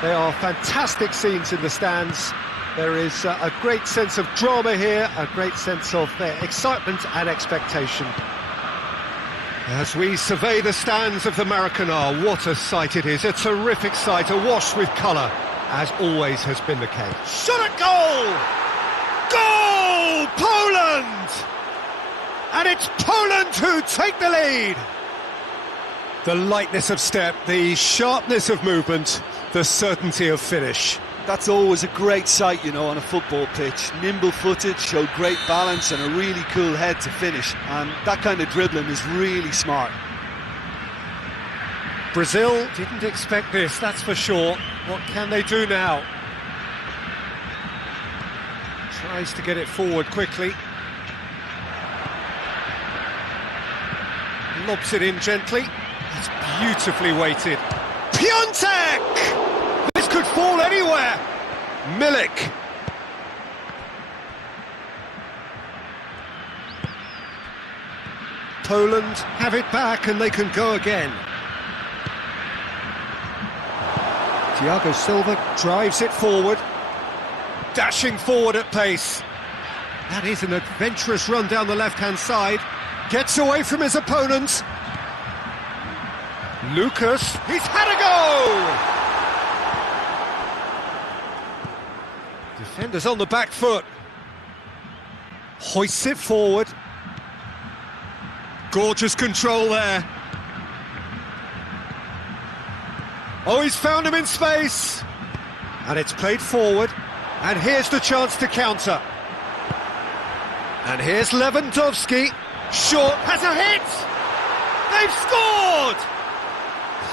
They are fantastic scenes in the stands. There is a great sense of drama here, a great sense of excitement and expectation. As we survey the stands of the Maracanã, what a sight it is. A terrific sight, awash with colour, as always has been the case. Shot at goal! Goal! Poland! And it's Poland who take the lead! The lightness of step, the sharpness of movement, the certainty of finish. That's always a great sight, you know, on a football pitch. Nimble-footed, showed great balance and a really cool head to finish. And that kind of dribbling is really smart. Brazil didn't expect this, that's for sure. What can they do now? Tries to get it forward quickly. Lobs it in gently. It's beautifully weighted. Piatek! This could fall anywhere. Milik. Poland have it back and they can go again. Thiago Silva drives it forward. Dashing forward at pace. That is an adventurous run down the left-hand side. Gets away from his opponents. Lucas, he's had a go! Defenders on the back foot. Hoists it forward. Gorgeous control there. Oh, he's found him in space. And it's played forward. And here's the chance to counter. And here's Lewandowski. Short, has a hit! They've scored!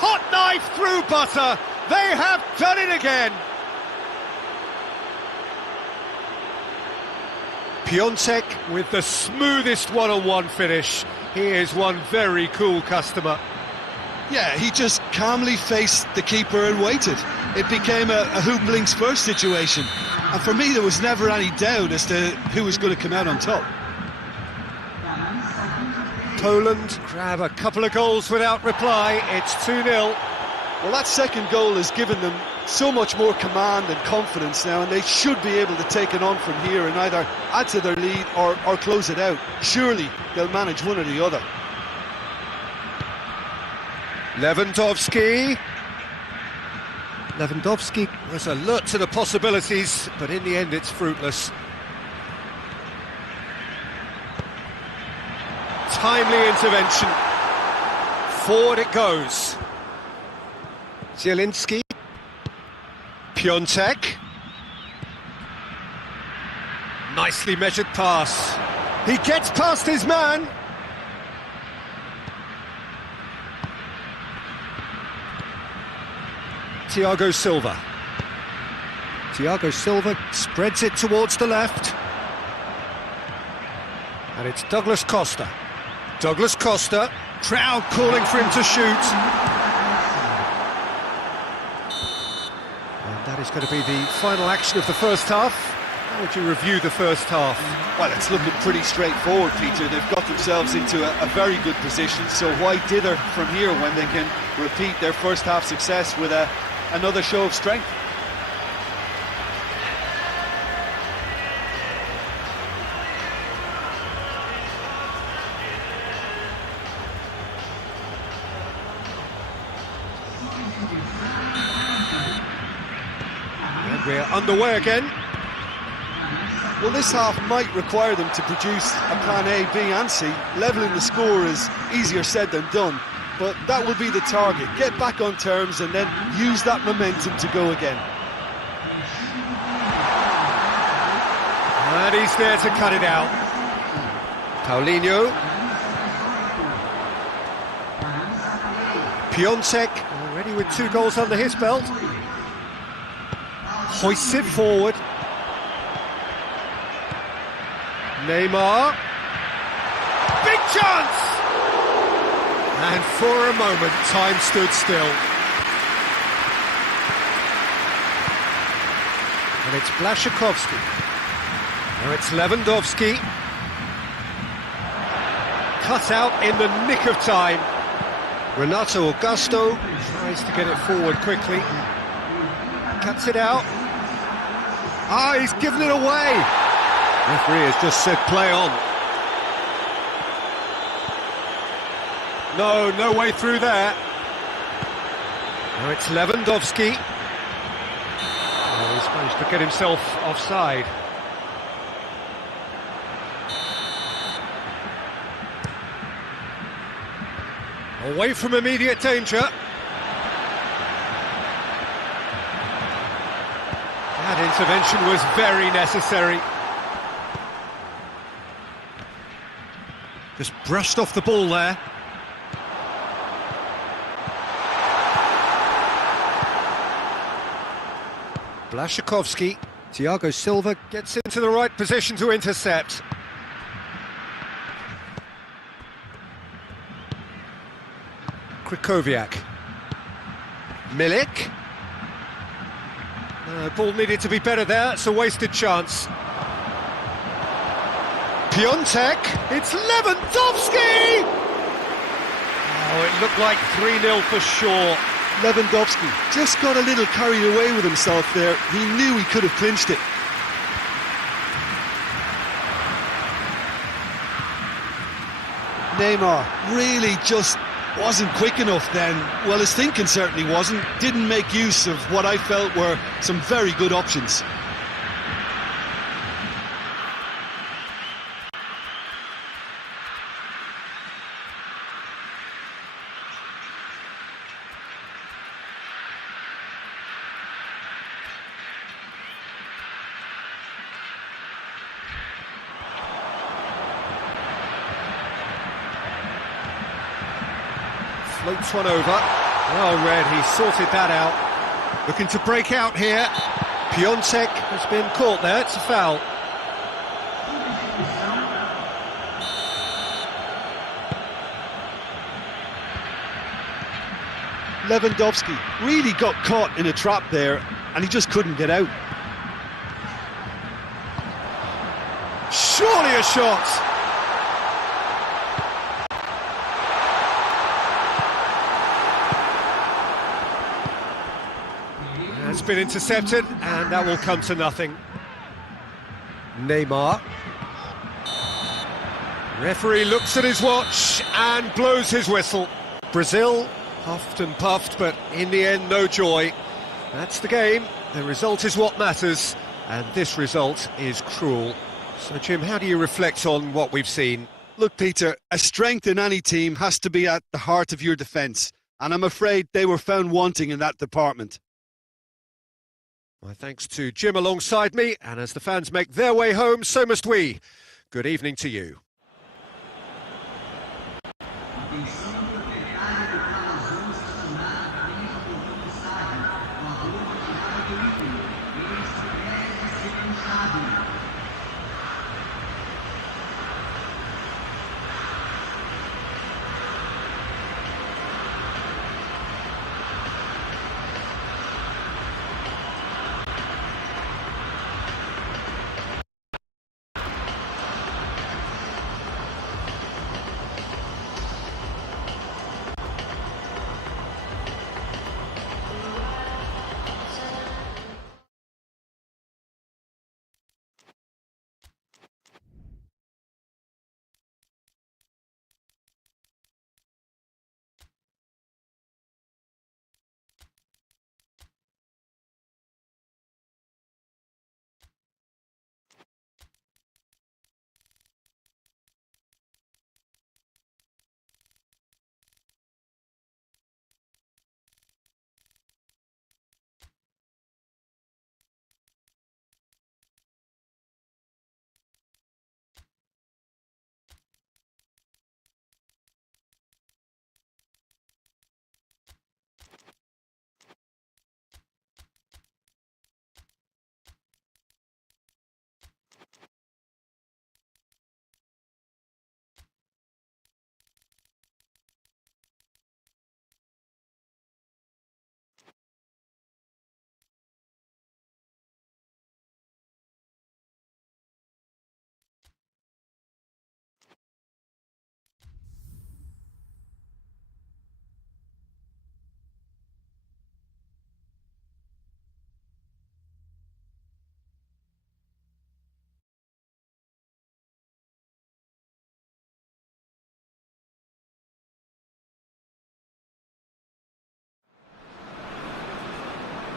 Hot knife through butter. They have done it again. Piatek with the smoothest one-on-one finish. He is one very cool customer. Yeah, he just calmly faced the keeper and waited. It became a who blinks first situation. And for me, there was never any doubt as to who was going to come out on top. Poland grab a couple of goals without reply. It's 2-0. Well, that second goal has given them so much more command and confidence now, and they should be able to take it on from here and either add to their lead or close it out. Surely they'll manage one or the other. Lewandowski was alert to the possibilities, but in the end it's fruitless. Timely intervention. Forward it goes. Zielinski. Piatek. Nicely measured pass. He gets past his man. Thiago Silva. Thiago Silva spreads it towards the left. And it's Douglas Costa. Douglas Costa, crowd calling for him to shoot. And that is going to be the final action of the first half. How would you review the first half? Well, it's looking pretty straightforward, Peter. They've got themselves into a very good position, so why dither from here when they can repeat their first half success with another show of strength? And we're underway again. Well, this half might require them to produce a plan A, B and C. Levelling the score is easier said than done, but that will be the target. Get back on terms and then use that momentum to go again. And he's there to cut it out. Paulinho. Piatek, already with 2 goals under his belt. Hoists it forward. Neymar. Big chance! And for a moment, time stood still. And it's Błaszczykowski. Now it's Lewandowski. Cut out in the nick of time. Renato Augusto tries to get it forward quickly. Cuts it out. Ah, he's given it away. Referee has just said play on. No way through there. Now it's Lewandowski. Oh, he's managed to get himself offside. Away from immediate danger. That intervention was very necessary. Just brushed off the ball there. Błaszczykowski. Thiago Silva gets into the right position to intercept. Krychowiak. Milik. Ball needed to be better there, it's a wasted chance. Piatek, it's Lewandowski! Oh, it looked like 3-0 for sure. Lewandowski just got a little carried away with himself there. He knew he could have clinched it. Neymar really just wasn't quick enough then. Well, his thinking certainly wasn't. Didn't make use of what I felt were some very good options. Floats one over. Well read, he sorted that out. Looking to break out here. Piatek has been caught there, it's a foul. Lewandowski really got caught in a trap there and he just couldn't get out. Surely a shot! It's been intercepted, and that will come to nothing. Neymar. Referee looks at his watch and blows his whistle. Brazil huffed and puffed, but in the end, no joy. That's the game. The result is what matters, and this result is cruel. So, Jim, how do you reflect on what we've seen? Look, Peter, a strength in any team has to be at the heart of your defence, and I'm afraid they were found wanting in that department. My thanks to Jim alongside me, and as the fans make their way home, so must we. Good evening to you.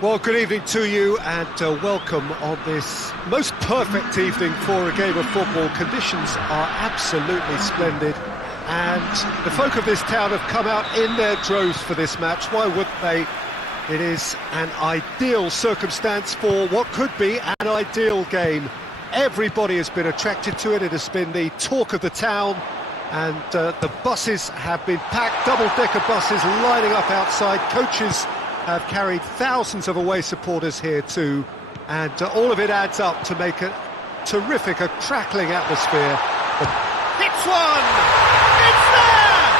Well, good evening to you and welcome on this most perfect evening for a game of football. Conditions are absolutely splendid and the folk of this town have come out in their droves for this match. Why wouldn't they? It is an ideal circumstance for what could be an ideal game. Everybody has been attracted to it. It has been the talk of the town and the buses have been packed, double-decker buses lining up outside. Coaches have carried thousands of away supporters here too, and all of it adds up to make a terrific, a crackling atmosphere. It's one! It's there!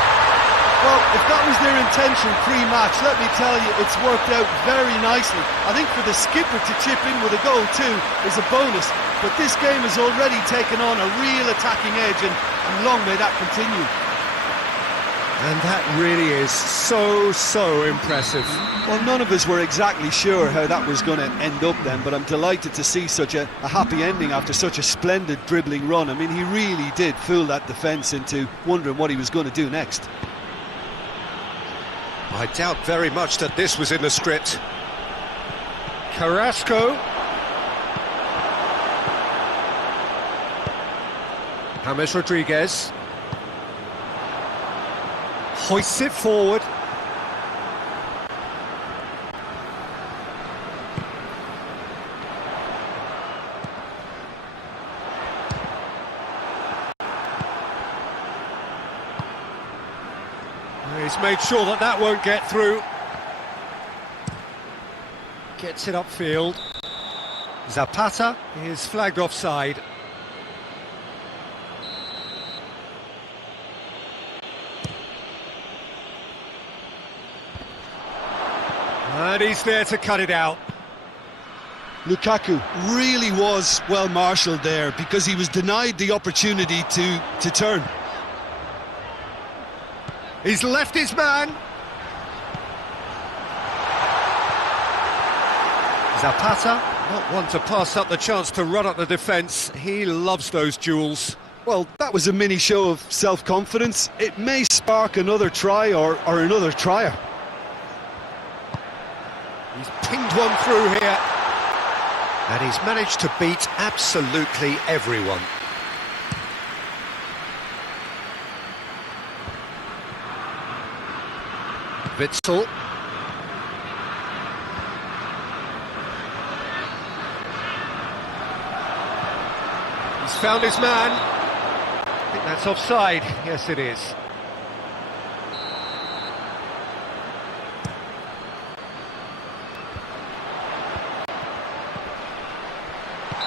Well, if that was their intention pre-match, let me tell you, it's worked out very nicely. I think for the skipper to chip in with a goal too is a bonus, but this game has already taken on a real attacking edge, and long may that continue. And that really is so impressive. Well, none of us were exactly sure how that was going to end up then, but I'm delighted to see such a happy ending after such a splendid dribbling run. I mean, he really did fool that defence into wondering what he was going to do next. I doubt very much that this was in the script. Carrasco. James Rodriguez. Hoists it forward. He's made sure that that won't get through. Gets it upfield. Zapata is flagged offside. And he's there to cut it out. Lukaku really was well marshalled there because he was denied the opportunity to turn. He's left his man. Zapata, not one to pass up the chance to run up the defence. He loves those duels. Well, that was a mini show of self-confidence. It may spark another try or another trier. He's pinged one through here. And he's managed to beat absolutely everyone. Witsel. He's found his man. I think that's offside. Yes, it is.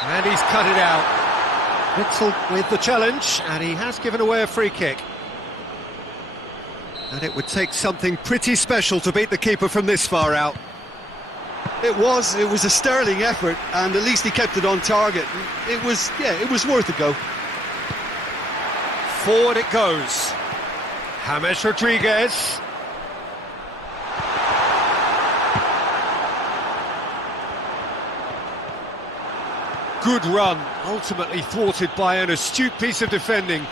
And he's cut it out. Witsel with the challenge, and he has given away a free kick. And it would take something pretty special to beat the keeper from this far out. It was a sterling effort, and at least he kept it on target. It was worth a go. Forward it goes. James Rodriguez. Good run, ultimately thwarted by an astute piece of defending.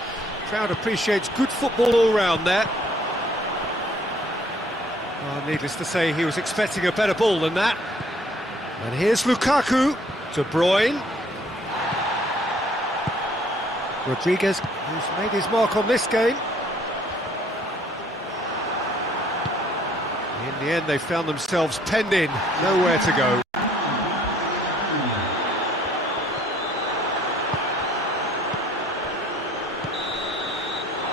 Crowd appreciates good football all round there. Well, needless to say, he was expecting a better ball than that. And here's Lukaku. De Bruyne. Rodriguez, who's made his mark on this game. In the end, they found themselves penned in, nowhere to go.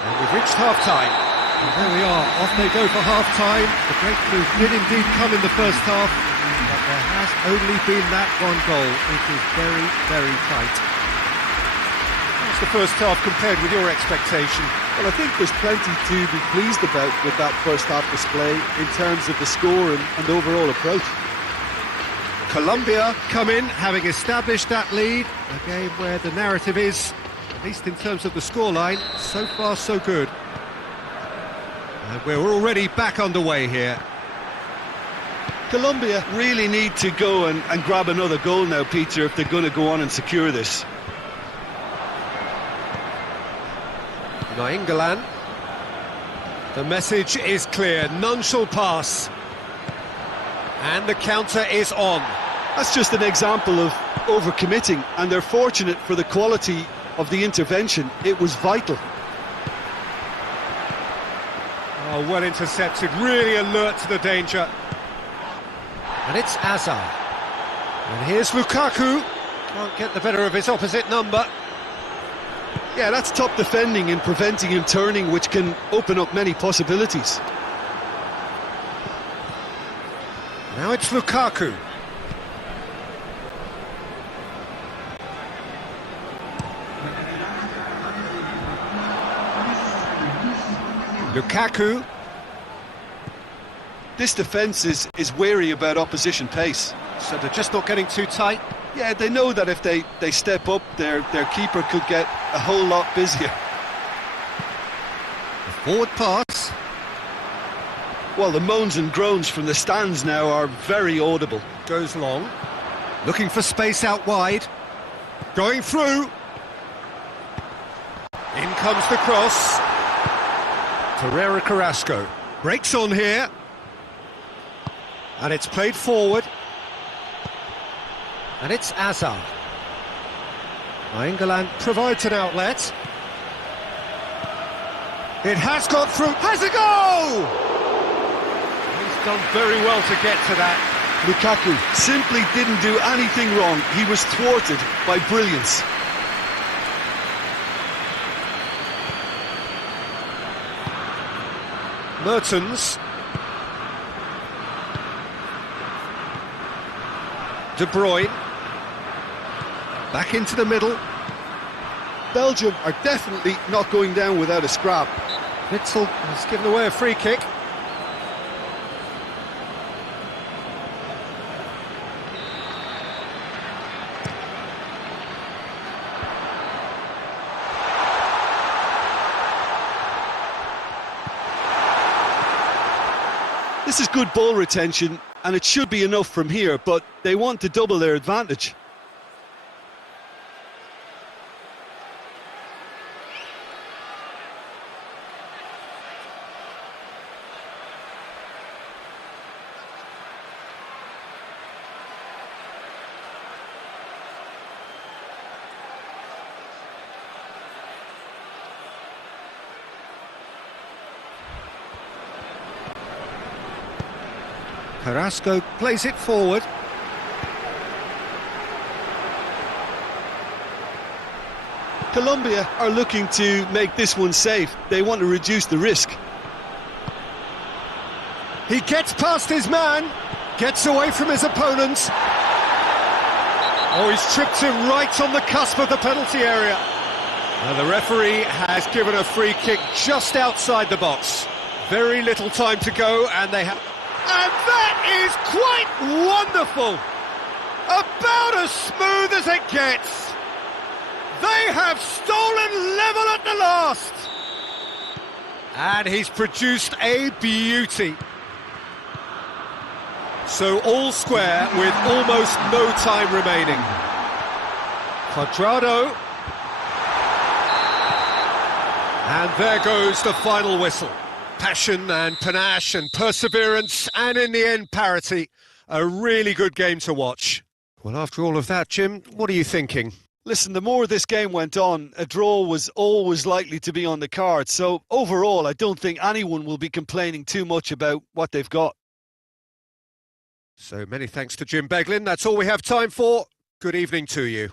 And we've reached half-time. And there we are, off they go for half-time. The breakthrough did indeed come in the first half, but there has only been that one goal. It is very tight. How's the first half compared with your expectation? Well, I think there's plenty to be pleased about with that first half display in terms of the score and overall approach. Colombia come in, having established that lead. A game where the narrative is, at least in terms of the scoreline, so far so good. And we're already back underway here. Colombia really need to go and grab another goal now, Peter, if they're going to go on and secure this. Nainggolan. The message is clear, none shall pass. And the counter is on. That's just an example of overcommitting, and they're fortunate for the quality of the intervention. It was vital. Oh, well intercepted, really alert to the danger. And it's Azar. And here's Lukaku. Can't get the better of his opposite number. Yeah, that's top defending and preventing him turning, which can open up many possibilities. Now it's Lukaku. Lukaku. This defence is wary about opposition pace. So they're just not getting too tight. Yeah, they know that if they step up, their keeper could get a whole lot busier. Forward pass. Well, the moans and groans from the stands now are very audible. Goes long. Looking for space out wide. Going through. In comes the cross. Ferreira Carrasco breaks on here. And it's played forward. And it's Azar. England provides an outlet. It has got through. Has a goal! He's done very well to get to that. Lukaku simply didn't do anything wrong. He was thwarted by brilliance. Mertens. De Bruyne. Back into the middle. Belgium are definitely not going down without a scrap. Witzel has given away a free kick. This is good ball retention, and it should be enough from here, but they want to double their advantage. Carrasco plays it forward. Colombia are looking to make this one safe. They want to reduce the risk. He gets past his man, gets away from his opponent. Oh, he's tripped him right on the cusp of the penalty area. And the referee has given a free kick just outside the box. Very little time to go, and they have... And that is quite wonderful! About as smooth as it gets! They have stolen level at the last! And he's produced a beauty. So all square with almost no time remaining. Cuadrado. And there goes the final whistle. Passion and panache and perseverance, and in the end, parity. A really good game to watch. Well, after all of that, Jim, what are you thinking? Listen, the more this game went on, a draw was always likely to be on the card. So overall, I don't think anyone will be complaining too much about what they've got. So many thanks to Jim Beglin. That's all we have time for. Good evening to you.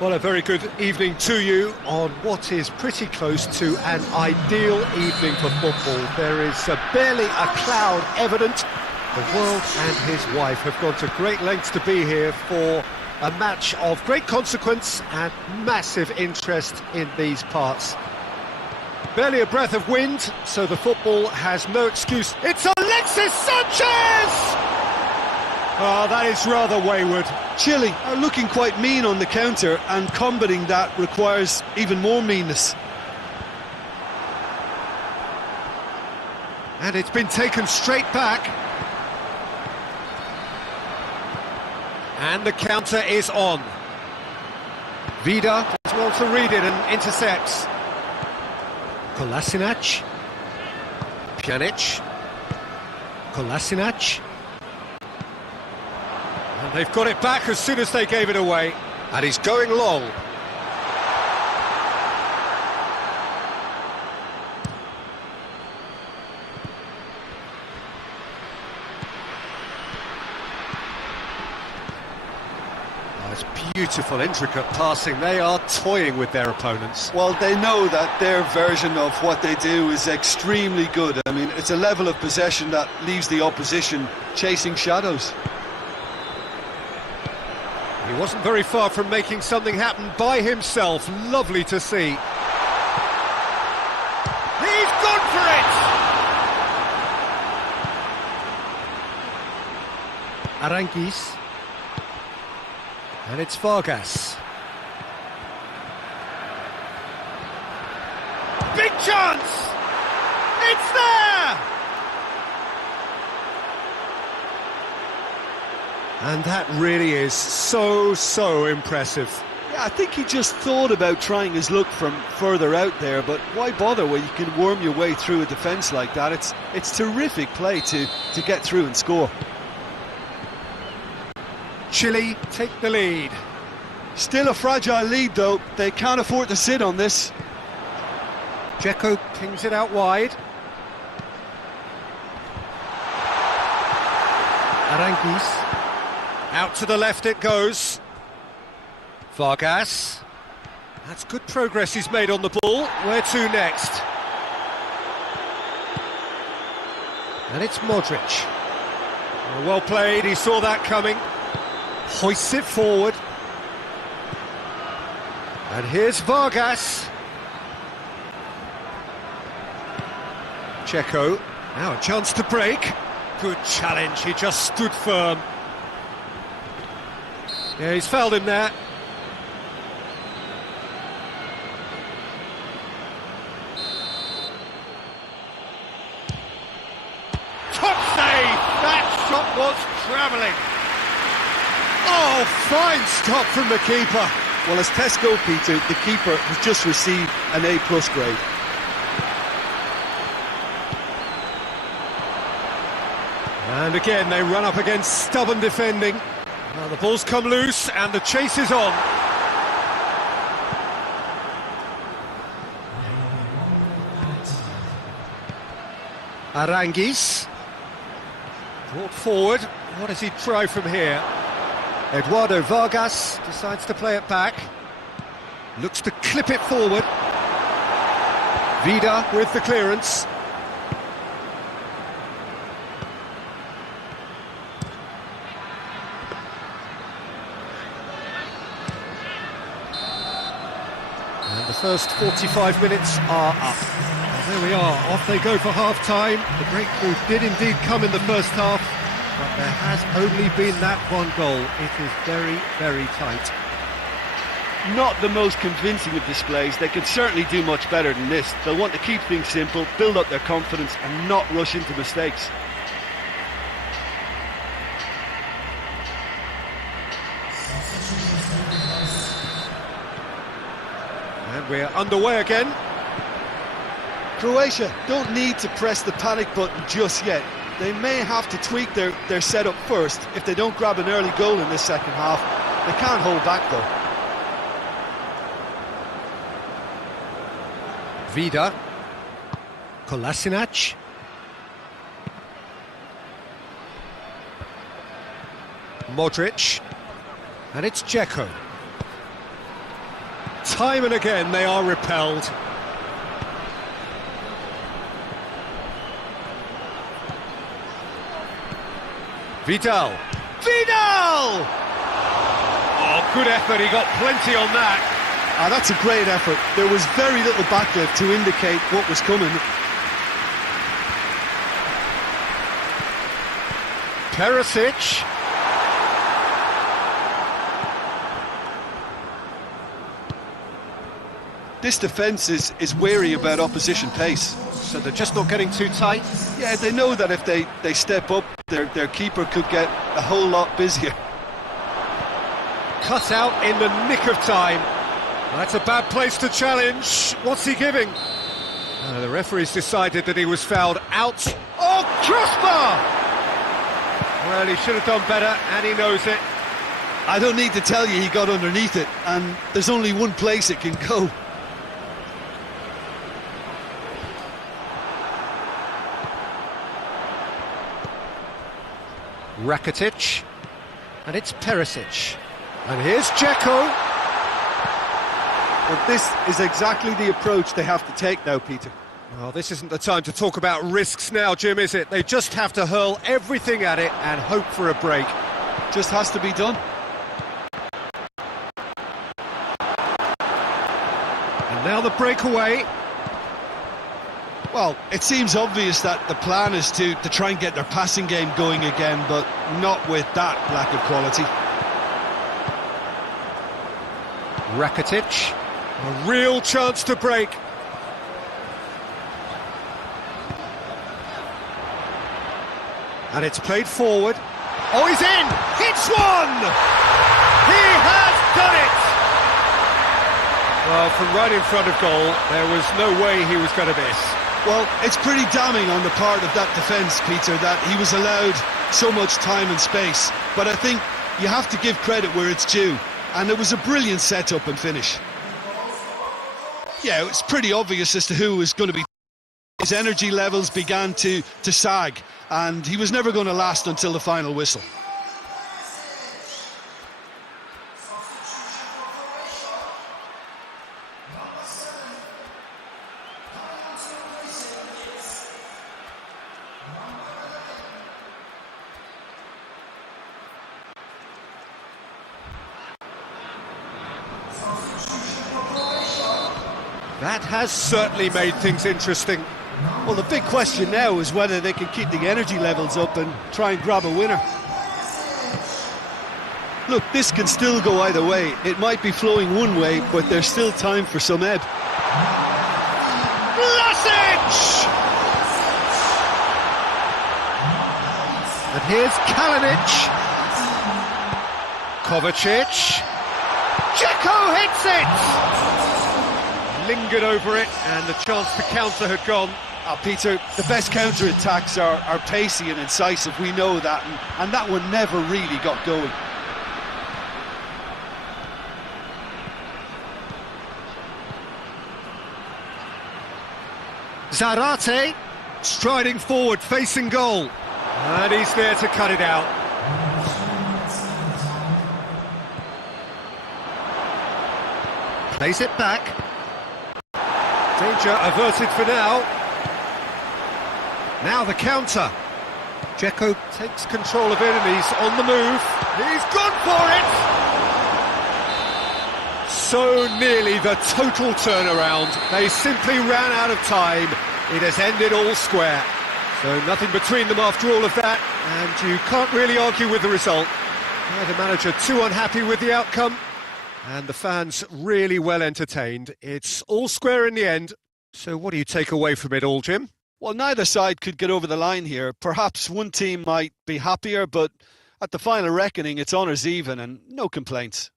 Well, a very good evening to you on what is pretty close to an ideal evening for football. There is barely a cloud evident. The world and his wife have gone to great lengths to be here for a match of great consequence and massive interest in these parts. Barely a breath of wind, so the football has no excuse. It's Alexis Sanchez! Oh, that is rather wayward. Chile are looking quite mean on the counter, and combating that requires even more meanness. And it's been taken straight back. And the counter is on. Vida does well to read it and intercepts. Kolasinac. Pjanic. Kolasinac. And they've got it back as soon as they gave it away. And he's going long. Oh, it's beautiful, intricate passing. They are toying with their opponents. Well, they know that their version of what they do is extremely good. I mean, it's a level of possession that leaves the opposition chasing shadows. He wasn't very far from making something happen by himself. Lovely to see. He's gone for it! Aranguis. And it's Vargas. Big chance! It's there! And that really is so impressive. Yeah, I think he just thought about trying his luck from further out there, but why bother when you can worm your way through a defence like that? It's terrific play to get through and score. Chile take the lead. Still a fragile lead though, they can't afford to sit on this. Dzeko kings it out wide. Aranguis. Out to the left it goes. Vargas. That's good progress he's made on the ball. Where to next? And it's Modric. Well played, he saw that coming. Hoists it forward. And here's Vargas. Dzeko. Now a chance to break. Good challenge, he just stood firm. Yeah, he's fouled him there. Top save! That shot was travelling. Oh, fine stop from the keeper. Well, as tests go, Peter, the keeper has just received an A+ grade. And again, they run up against stubborn defending. Now the ball's come loose and the chase is on. Aranguis. Brought forward. What does he try from here? Eduardo Vargas decides to play it back. Looks to clip it forward. Vida with the clearance. And the first 45 minutes are up. And there we are, off they go for half-time. The breakthrough did indeed come in the first half, but there has only been that one goal. It is very tight. Not the most convincing of displays. They can certainly do much better than this. They'll want to keep things simple, build up their confidence and not rush into mistakes. And we're underway again. Croatia don't need to press the panic button just yet. They may have to tweak their setup first if they don't grab an early goal in this second half. They can't hold back though. Vida. Kolasinac. Modric. And it's Dzeko. Time and again they are repelled. Vidal! Vidal! Oh, good effort, he got plenty on that. Ah, that's a great effort. There was very little backlift to indicate what was coming. Perisic. This defence is wary about opposition pace. So they're just not getting too tight? Yeah, they know that if they step up, their keeper could get a whole lot busier. Cut out in the nick of time. That's a bad place to challenge. What's he giving? The referee's decided that he was fouled out. Oh, crossbar! Well, he should have done better, and he knows it. I don't need to tell you he got underneath it, and there's only one place it can go. Rakitic, and it's Perisic. And here's Dzeko. Well, this is exactly the approach they have to take now, Peter. Well, this isn't the time to talk about risks now, Jim, is it? They just have to hurl everything at it and hope for a break. Just has to be done. And now the breakaway. Well, it seems obvious that the plan is to try and get their passing game going again, but not with that lack of quality. Rakitic, a real chance to break. And it's played forward. Oh, he's in! Hits one! He has done it! Well, from right in front of goal, there was no way he was going to miss. Well, it's pretty damning on the part of that defence, Peter, that he was allowed so much time and space. But I think you have to give credit where it's due. And it was a brilliant setup and finish. Yeah, it's pretty obvious as to who was going to be. His energy levels began to sag, and he was never going to last until the final whistle. That has certainly made things interesting. Well, the big question now is whether they can keep the energy levels up and try and grab a winner. Look, this can still go either way. It might be flowing one way, but there's still time for some ebb. Vlasic! And here's Kalinic. Kovacic. Dzeko hits it! Lingered over it, and the chance to counter had gone. Peter, the best counter-attacks are pacey and incisive, we know that, and that one never really got going. Zarate, striding forward, facing goal. And he's there to cut it out. Plays it back. Danger averted for now. Now the counter. Dzeko takes control of it and he's on the move. He's gone for it! So nearly the total turnaround. They simply ran out of time. It has ended all square. So nothing between them after all of that, and you can't really argue with the result. The manager too unhappy with the outcome, and the fans really well entertained. It's all square in the end. So what do you take away from it all, Jim? Well, neither side could get over the line here. Perhaps one team might be happier, but at the final reckoning, it's honours even and no complaints.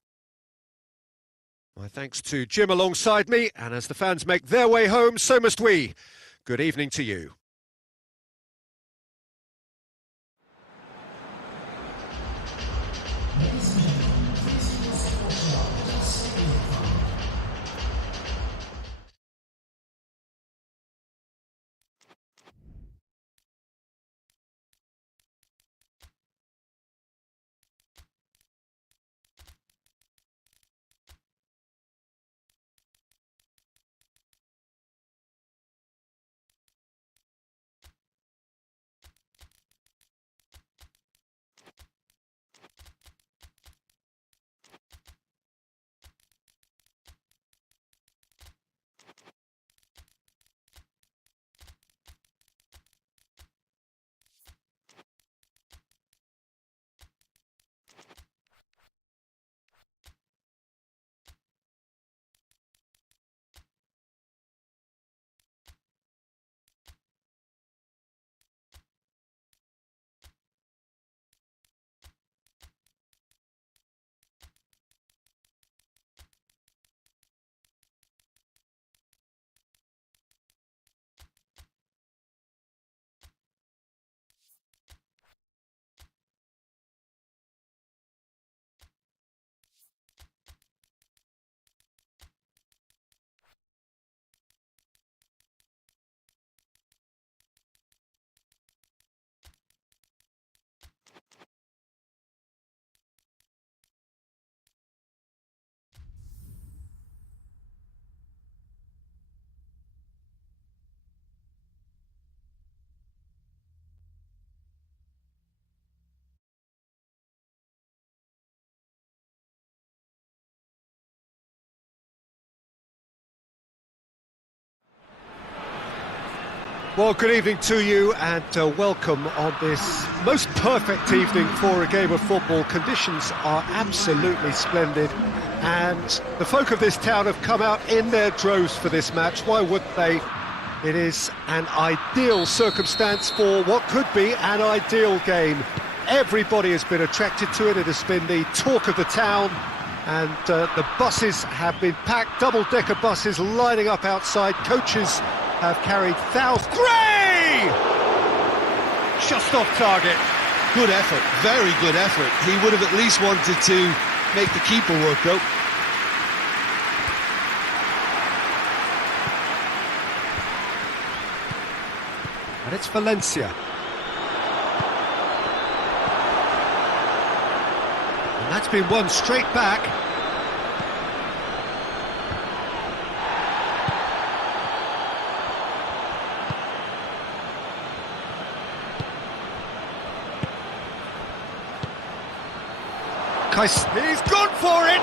My thanks to Jim alongside me, and as the fans make their way home, so must we. Good evening to you. Well, good evening to you and welcome on this most perfect evening for a game of football. Conditions are absolutely splendid and the folk of this town have come out in their droves for this match. Why wouldn't they? It is an ideal circumstance for what could be an ideal game. Everybody has been attracted to it. It has been the talk of the town and the buses have been packed, double-decker buses lining up outside. Coaches have carried thousands. Gray! Just off target. Good effort, very good effort. He would have at least wanted to make the keeper work though. And it's Valencia. And that's been won straight back. He's gone for it!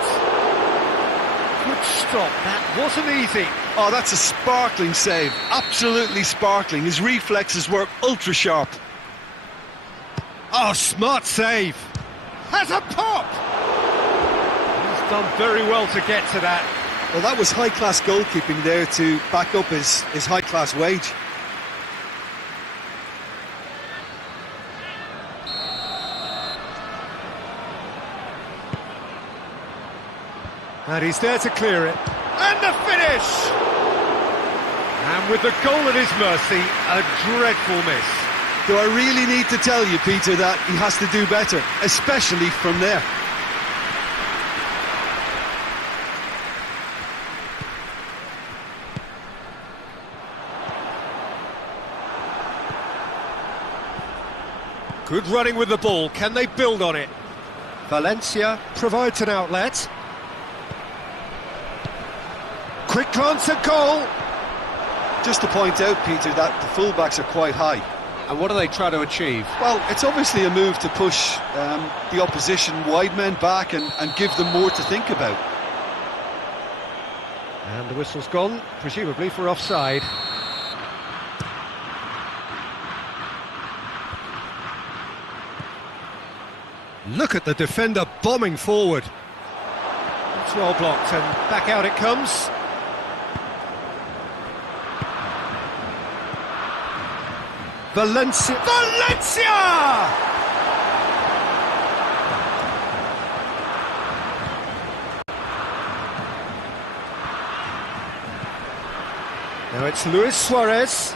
Good stop, that wasn't easy. Oh, that's a sparkling save, absolutely sparkling. His reflexes were ultra sharp. Oh, smart save. Has a pop! He's done very well to get to that. Well, that was high-class goalkeeping there to back up his high-class wage. And he's there to clear it. And the finish! And with the goal at his mercy, a dreadful miss. Do I really need to tell you, Peter, that he has to do better, especially from there? Good running with the ball. Can they build on it? Valencia provides an outlet. Quick glance at goal. Just to point out, Peter, that the fullbacks are quite high. And what do they try to achieve? Well, it's obviously a move to push the opposition wide men back and give them more to think about. And the whistle's gone, presumably for offside. Look at the defender bombing forward. It's well blocked and back out it comes. Valencia! Now it's Luis Suarez.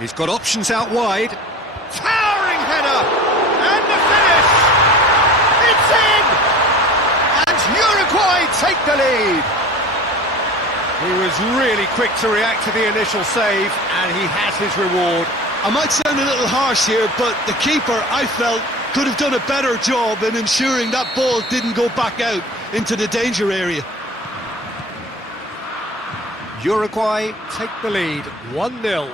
He's got options out wide. Towering header! And the finish! It's in! And Uruguay take the lead! He was really quick to react to the initial save, and he has his reward. I might sound a little harsh here, but the keeper, I felt, could have done a better job in ensuring that ball didn't go back out into the danger area. Uruguay take the lead, 1-0.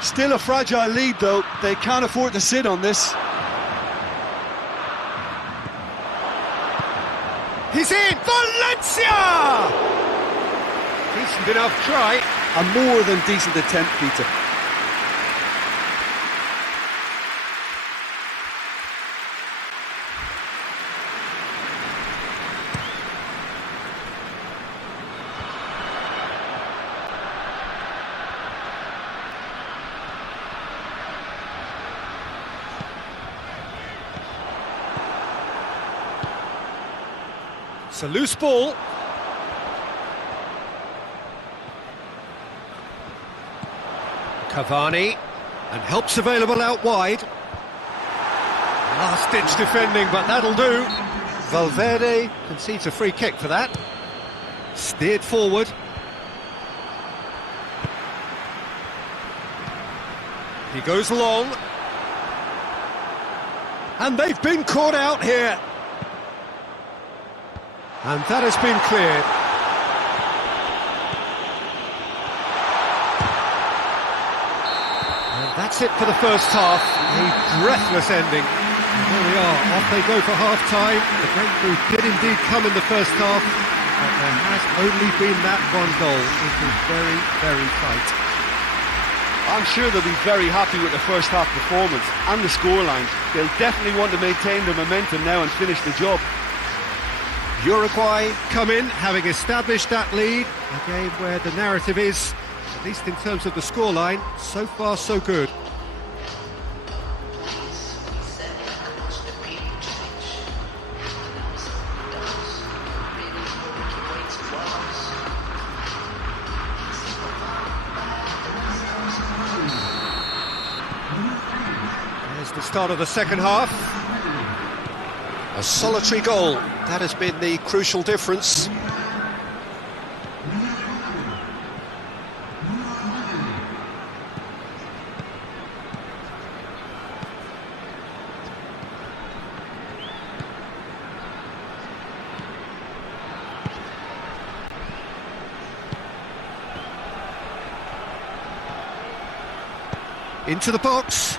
Still a fragile lead, though. They can't afford to sit on this. He's in! Valencia! Decent enough try. A more than decent attempt, Peter. It's a loose ball. Cavani, and help's available out wide. Last-ditch defending, but that'll do. Valverde concedes a free kick for that. Steered forward. He goes long. And they've been caught out here. And that has been cleared. And that's it for the first half. A breathless ending. And there we are, off they go for half-time. The breakthrough did indeed come in the first half. But there has only been that one goal. It was very, very tight. I'm sure they'll be very happy with the first half performance and the scoreline. They'll definitely want to maintain their momentum now and finish the job. Uruguay come in, having established that lead. A game where the narrative is, at least in terms of the scoreline, so far so good. There's the start of the second half. A solitary goal, that has been the crucial difference. Into the box.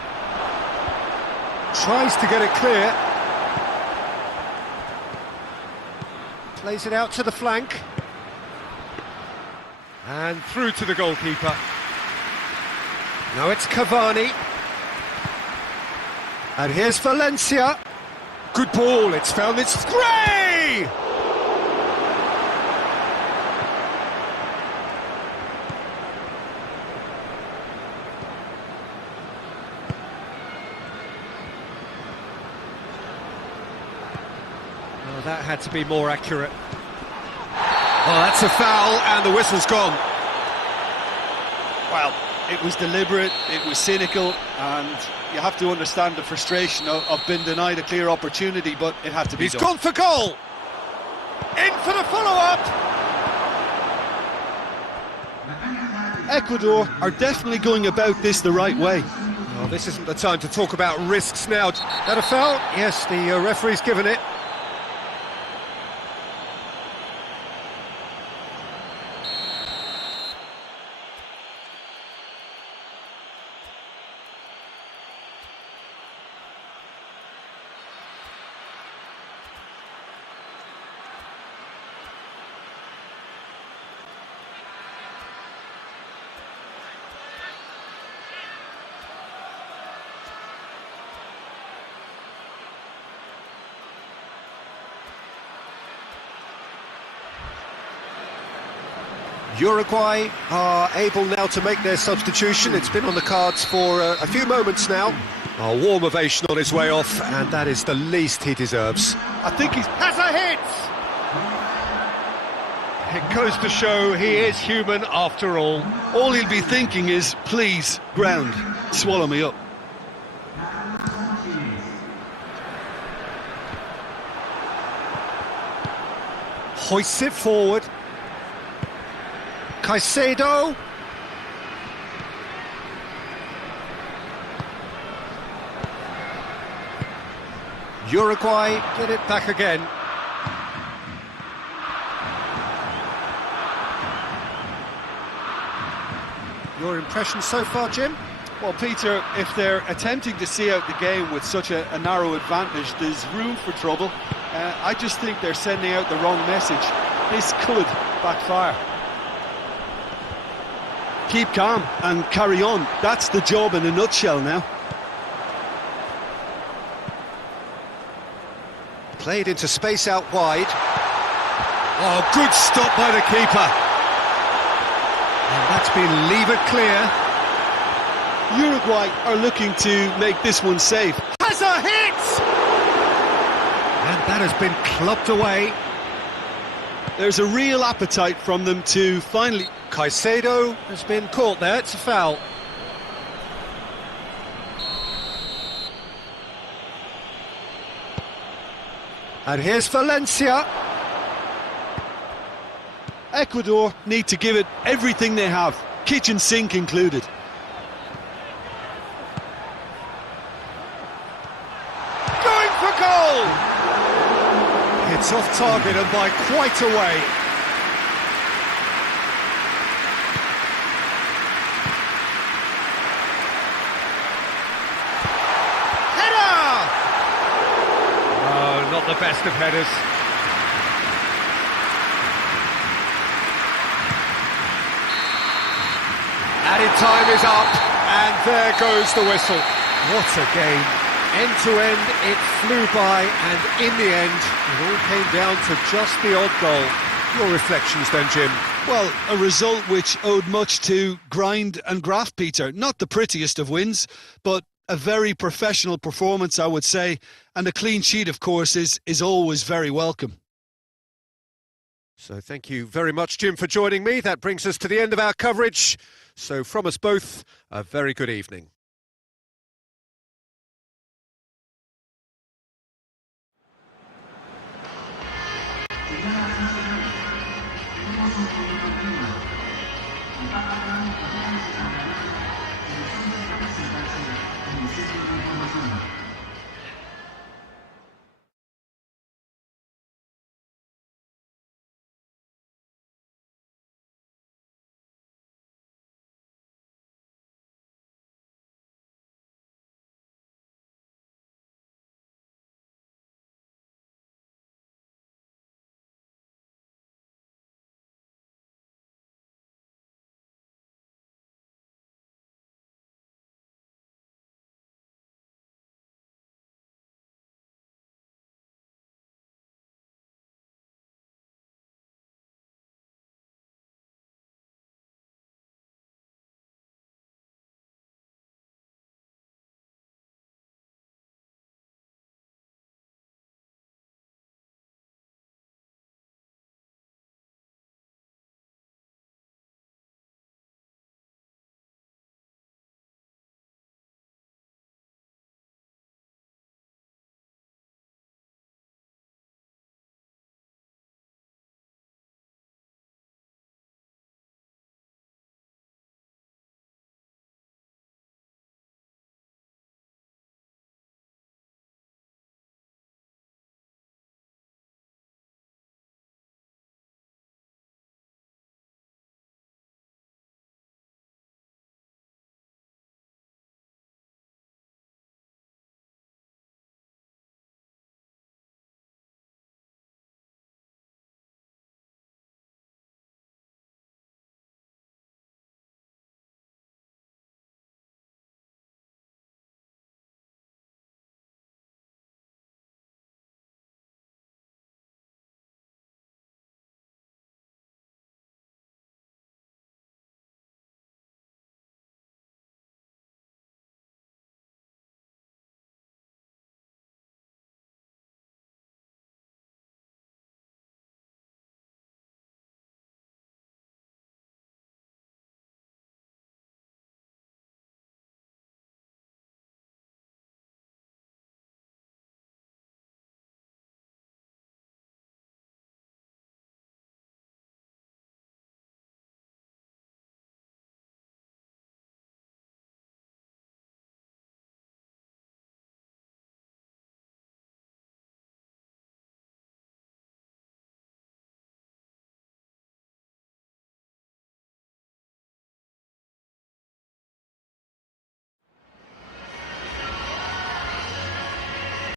Tries to get it clear. Plays it out to the flank. And through to the goalkeeper. Now it's Cavani. And here's Valencia. Good ball, it's found its Gray! Oh, that had to be more accurate. Oh, that's a foul, and the whistle's gone. Well, it was deliberate, it was cynical, and you have to understand the frustration of being denied a clear opportunity, but it had to be He's done. gone for goal. In for the follow-up. Ecuador are definitely going about this the right way. Oh, this isn't the time to talk about risks now. That a foul? Yes, the referee's given it. Uruguay are able now to make their substitution. It's been on the cards for a few moments now. A warm ovation on his way off, and that is the least he deserves. I think he's... Has a hit! It goes to show he is human after all. All he'll be thinking is, please, ground, swallow me up. Hoists it forward. Caicedo. Uruguay get it back again. Your impression so far, Jim? Well, Peter, if they're attempting to see out the game with such a narrow advantage, there's room for trouble. I just think they're sending out the wrong message. This could backfire. Keep calm and carry on. That's the job in a nutshell now. Played into space out wide. Oh, good stop by the keeper. And that's been levered clear. Uruguay are looking to make this one safe. Has a hit! And that has been clubbed away. There's a real appetite from them to finally... Caicedo has been caught there, it's a foul. And here's Valencia. Ecuador need to give it everything they have, kitchen sink included. Going for goal! It's off target and by quite a way. Not the best of headers. Added time is up, and there goes the whistle. What a game. End to end, it flew by, and in the end, it all came down to just the odd goal. Your reflections then, Jim? Well, a result which owed much to grind and graft, Peter. Not the prettiest of wins, but a very professional performance, I would say. And a clean sheet, of course, is always very welcome. So thank you very much, Jim, for joining me. That brings us to the end of our coverage. So from us both, a very good evening.